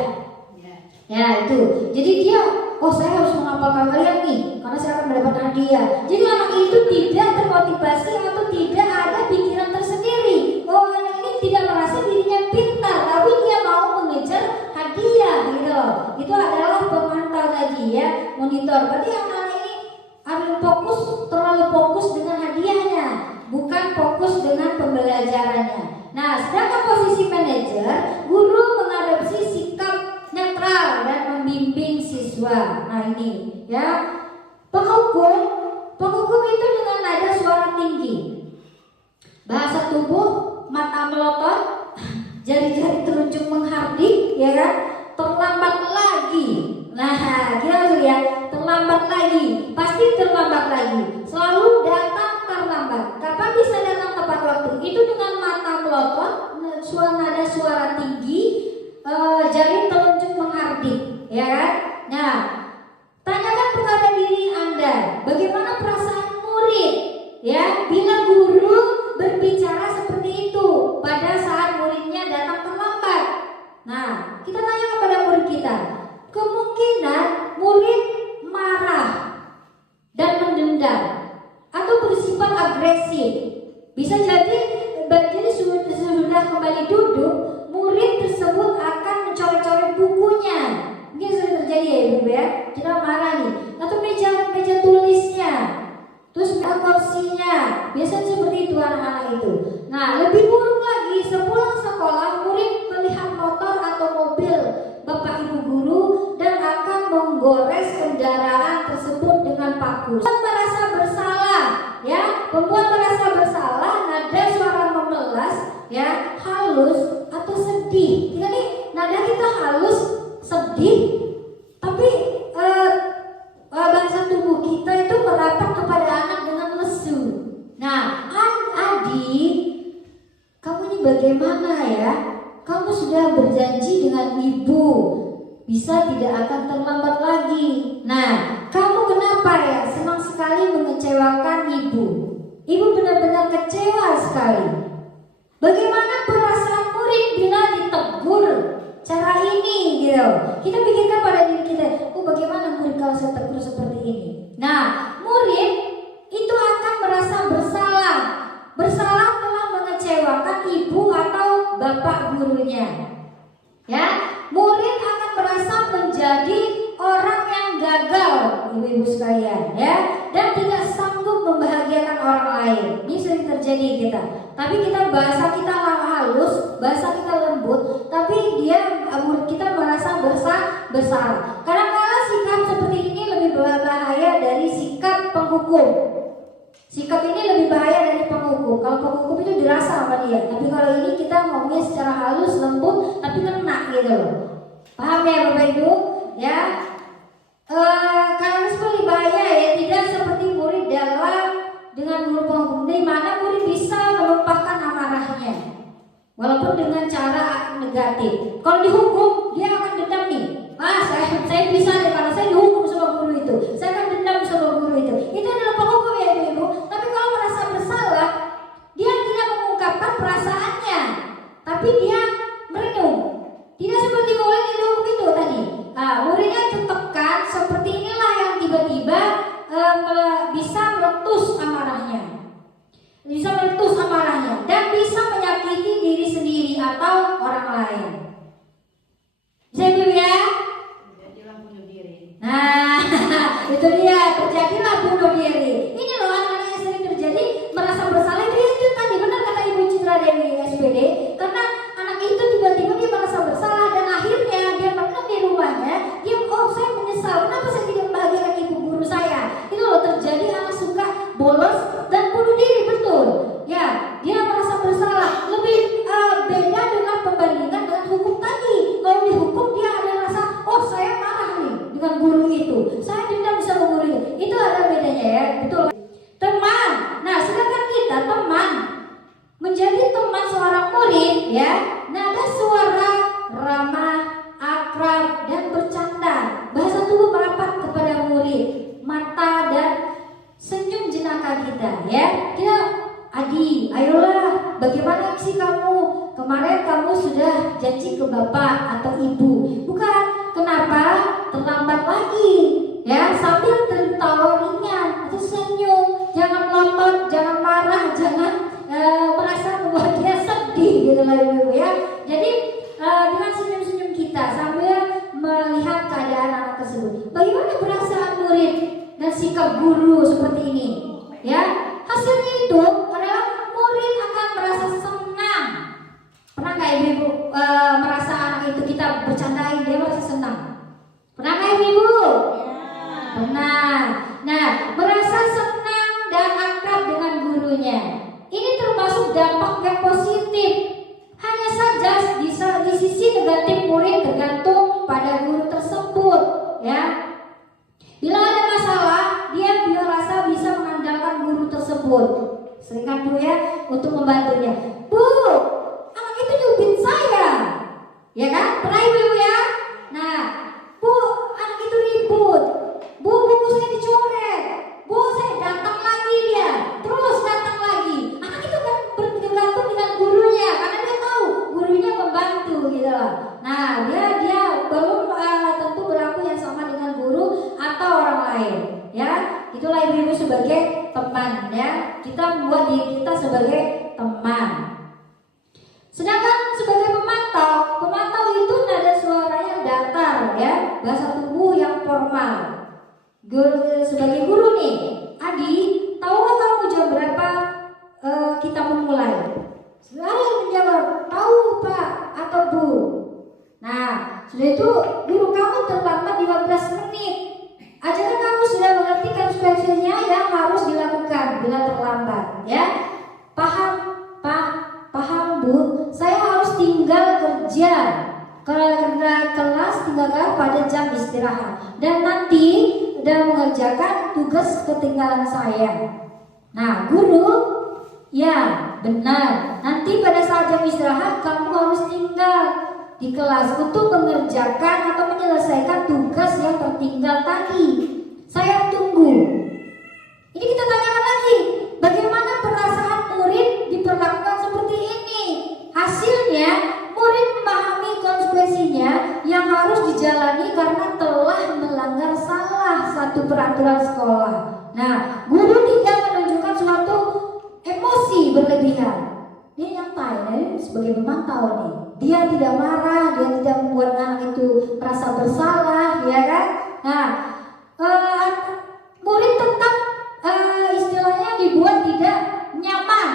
Ya itu. Jadi dia, oh saya harus menghafalkan kalian nih, karena saya akan mendapat hadiah. Jadi anak itu tidak termotivasi atau tidak ada pikiran tersendiri. Oh anak ini tidak merasa dirinya pintar, tapi dia mau mengejar hadiah gitu loh. Itu adalah pemantau tadi ya, monitor. Berarti anak ini harus fokus, terlalu fokus dengan hadiahnya, bukan fokus dengan pembelajarannya. Nah, sedangkan posisi manajer, guru mengadopsi sikap netral dan membimbing siswa. Nah ini ya, penghukum itu dengan nada suara tinggi, bahasa tubuh, mata melotot, jari-jari telunjuk menghardik, ya kan? Terlambat lagi. Nah, kita langsung ya, terlambat lagi, pasti terlambat lagi. Selalu datang terlambat. Kapan bisa datang tepat waktu? Itu dengan mata melotot, nada suara tinggi, jari telunjuk menghardik, ya kan? Nah, tanyakan kepada diri Anda, bagaimana perasaan murid, ya, bila guru berbicara seperti itu pada saat muridnya datang terlambat. Nah, kita tanya kepada murid kita, kemungkinan murid marah dan mendendam atau bersifat agresif. Bisa jadi sudah kembali duduk, murid tersebut akan mencoret-coret bukunya. Mungkin sering terjadi ya ibu ya, kita marah nih, atau meja tulisnya, terus kursinya, biasanya seperti itu anak-anak itu. Nah lebih buruk lagi, sepulang sekolah murid melihat motor atau mobil bapak ibu guru dan akan menggores kendaraan tersebut dengan paku. Merasa bersalah, ya, membuat merasa bersalah, nada suara memelas, ya, halus atau sedih. Kita nih nada kita halus, sedih, tapi bahasa tubuh kita itu merapat kepada anak dengan lesu. Nah, adik, kamu ini bagaimana ya? Kamu sudah berjanji dengan ibu, bisa tidak akan terlambat lagi. Nah, kamu kenapa ya senang sekali mengecewakan ibu? Ibu benar-benar kecewa sekali. Bagaimana perasaan murid bila ditegur cara ini gitu? Kita pikirkan pada diri kita, oh bagaimana murid kalau saya tegur seperti ini? Nah, murid itu akan merasa bersalah telah mengecewakan ibu atau bapak gurunya. Ya, murid akan merasa menjadi orang yang gagal, ibu-ibu sekalian, ya, dan tidak sanggup membahagiakan orang lain. Ini sering terjadi kita. Tapi bahasa kita halus, bahasa kita lembut, tapi murid kita merasa bersalah. Kadang-kadang sikap seperti ini lebih berbahaya dari sikap penghukum. Sikap ini lebih bahaya dari penghukum. Kalau penghukum itu dirasa sama dia, tapi kalau ini kita ngomongnya secara halus, lembut, tapi kena gitu loh. Paham ya Bapak Ibu? Ya. Karena lebih bahaya ya, tidak seperti murid dengan guru penghukum, di mana murid bisa melupakan amarahnya, walaupun dengan cara negatif. Kalau dihukum, dia akan dendam nih. Saya bisa deh, karena saya dihukum sama guru itu. Saya akan dendam sama guru itu. Itu adalah penghukum ya ibu-ibu. Tapi kalau merasa bersalah, dia tidak mengungkapkan perasaannya, tapi dia merenung. Tidak seperti murid yang dihukum itu tadi. Muridnya tertekan seperti inilah yang tiba-tiba bisa meletus amarahnya, dan bisa menyakiti diri sendiri atau orang lain. Bisa dulu ya? Jadilah bunuh diri. Nah, itu dia, terjadilah bunuh diri. Ini loh anak-anak yang sering terjadi merasa bersalah. Itu tadi benar kata Ibu Citra Dewi SPD, karena anak itu tiba-tiba dia merasa bersalah dan akhirnya dia merenung di rumahnya. Dia, saya menyesal, kenapa saya tidak membahagiakan ibu guru saya? Itu loh terjadi, anak suka bolos dan bunuh diri, betul. Ya, dia merasa bersalah. Lebih beda dengan pembandingan dengan hukum tadi. Kalau dihukum dia ada rasa, saya marah nih, dengan guru itu. Saya dendam sama guru itu. Itu ada bedanya ya, betul. Teman. Nah, sedangkan kita teman, menjadi teman seorang murid ya, nada suara ramah, akrab dan bercanda. Bahasa tubuh merapat kepada murid, mata dan senyum jenaka kita ya. Kita, Adi, ayolah, bagaimana sih kamu? Kemarin kamu sudah janji ke bapak atau ibu. Bukan, kenapa terlambat lagi? Ya, sambil tertawa ringan atau senyum. Jangan ngotot, jangan marah, jangan merasa membuat dia sedih gitu lah ibu ya. Jadi dengan senyum-senyum kita sambil melihat keadaan anak tersebut. Bagaimana perasaan murid dan sikap guru seperti ini? Ya, hasilnya itu adalah murid akan merasa senang. Pernah nggak ibu merasa anak itu kita bercandain dia merasa senang? Pernah nggak ibu? Pernah. Nah, merasa senang dan akrab dengan gurunya. Ini termasuk dampak yang positif. Hanya saja di sisi negatif murid tergantung pada guru tersebut, ya. Bila ada masalah, dia merasa bisa mengandalkan guru tersebut. Seringkan Bu ya untuk membantunya. Bu, anak itu nyubit saya, ya kan? Pernah ibu ya? Nah, Bu, anak itu ribut. Bu, buku saya dicoret. Bu, saya datang lagi dia. Terus datang lagi. Anak itu kan bergantung dengan gurunya karena dia tahu gurunya membantu gitu loh. Nah, dia belum tentu berlaku yang sama dengan guru atau orang lain, ya. Itulah ibu-ibu sebagai teman, ya. Kita membuat diri kita sebagai teman. Sedangkan sebagai pemantau itu nada suaranya datar, ya, bahasa tubuh yang formal. Sebagai guru nih, Adi, tahukah kamu jam berapa kita memulai? Ada yang menjawab, tahu Pak atau Bu. Nah, sudah itu guru kamu terlambat 15 menit. Ajarkan kamu sudah mengerti konsekuensinya yang harus dilakukan bila terlambat, ya. Paham Pak? Paham Bu? Saya harus tinggal kerja. Kelas tinggalkan pada jam istirahat dan nanti dan mengerjakan tugas ketinggalan saya. Nah, guru, ya benar. Nanti pada saat jam istirahat kamu harus tinggal di kelas untuk mengerjakan atau menyelesaikan tugas yang tertinggal tadi. Saya tunggu. Ini kita tanyakan lagi, bagaimana perasaan murid diperlakukan seperti ini? Hasilnya, murid memahami konsekuensinya yang harus dijalani karena telah melanggar salah satu peraturan sekolah. Nah, guru tidak menunjukkan suatu emosi berlebihan. Dia nyantai, sebagai pemantau nih. Dia tidak marah, dia tidak membuat anak itu merasa bersalah, ya kan? Nah, murid tetap istilahnya dibuat tidak nyaman.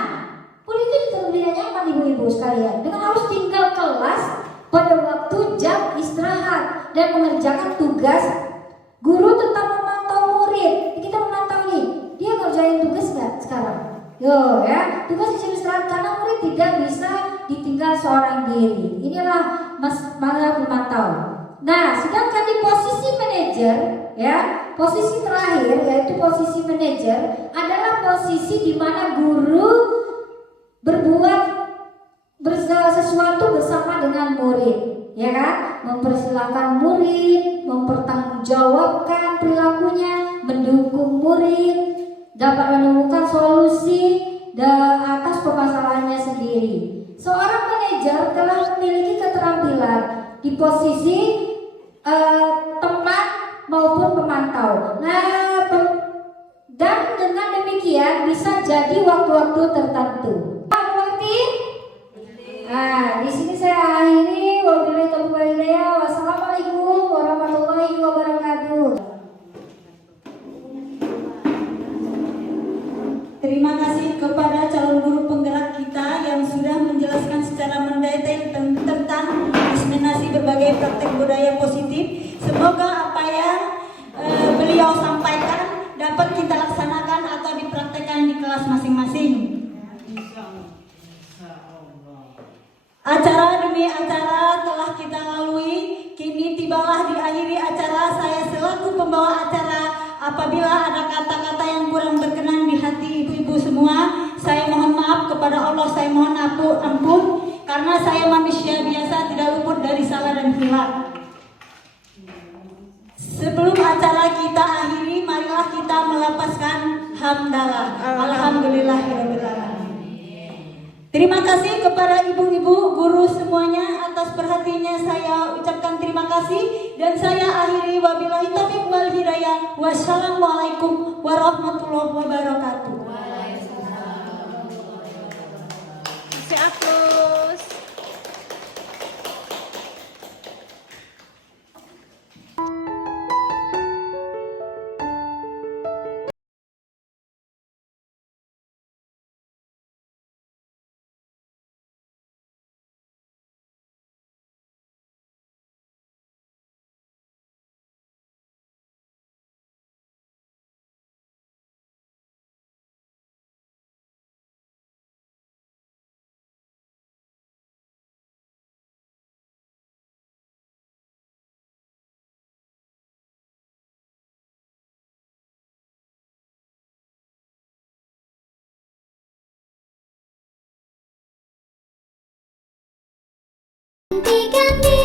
Murid itu tidak nyaman ibu-ibu sekalian. Dengan harus tinggal kelas pada waktu jam istirahat dan mengerjakan tugas, guru tetap memantau murid. Kita memantau nih, dia ngerjain tugas nggak sekarang? Yo ya, tugas jam istirahat karena murid tidak bisa ditinggal seorang diri. Inilah masalah pemantau. Nah, sedangkan di posisi manajer, ya, posisi terakhir yaitu posisi manajer adalah posisi di mana guru berbuat sesuatu bersama dengan murid, ya kan? Mempersilahkan murid, mempertanggungjawabkan perilakunya, mendukung murid, dapat menemukan solusi atas permasalahannya sendiri. Seorang manajer telah memiliki keterampilan di posisi teman maupun pemantau. Nah, dan dengan demikian bisa jadi waktu-waktu tertentu. Mengerti? Nah, di sini saya akhiri. Wabillahi taufiq wal hidayah. Wassalamualaikum warahmatullahi wabarakatuh. Terima kasih kepada calon guru penggerak kita yang sudah menjelaskan secara mendetail tentang diseminasi berbagai praktek budaya positif. Semoga apa yang beliau sampaikan dapat kita laksanakan atau dipraktekkan di kelas masing-masing. Acara demi acara telah kita lalui, kini tibalah diakhiri acara. Saya pembawa acara, apabila ada kata-kata yang kurang berkenan di hati ibu-ibu semua, saya mohon maaf kepada Allah, saya mohon ampun, karena saya manusia biasa, tidak luput dari salah dan hilaf. Sebelum acara kita akhiri, marilah kita melapaskan hamdalah. Alhamdulillahirabbil alamin. Terima kasih kepada ibu-ibu, guru semuanya atas perhatiannya, saya ucapkan terima kasih dan saya akhiri wabillahi taufiq wal hidayah. Wassalamualaikum warahmatullahi wabarakatuh. Kasih aplaus. Ganti-ganti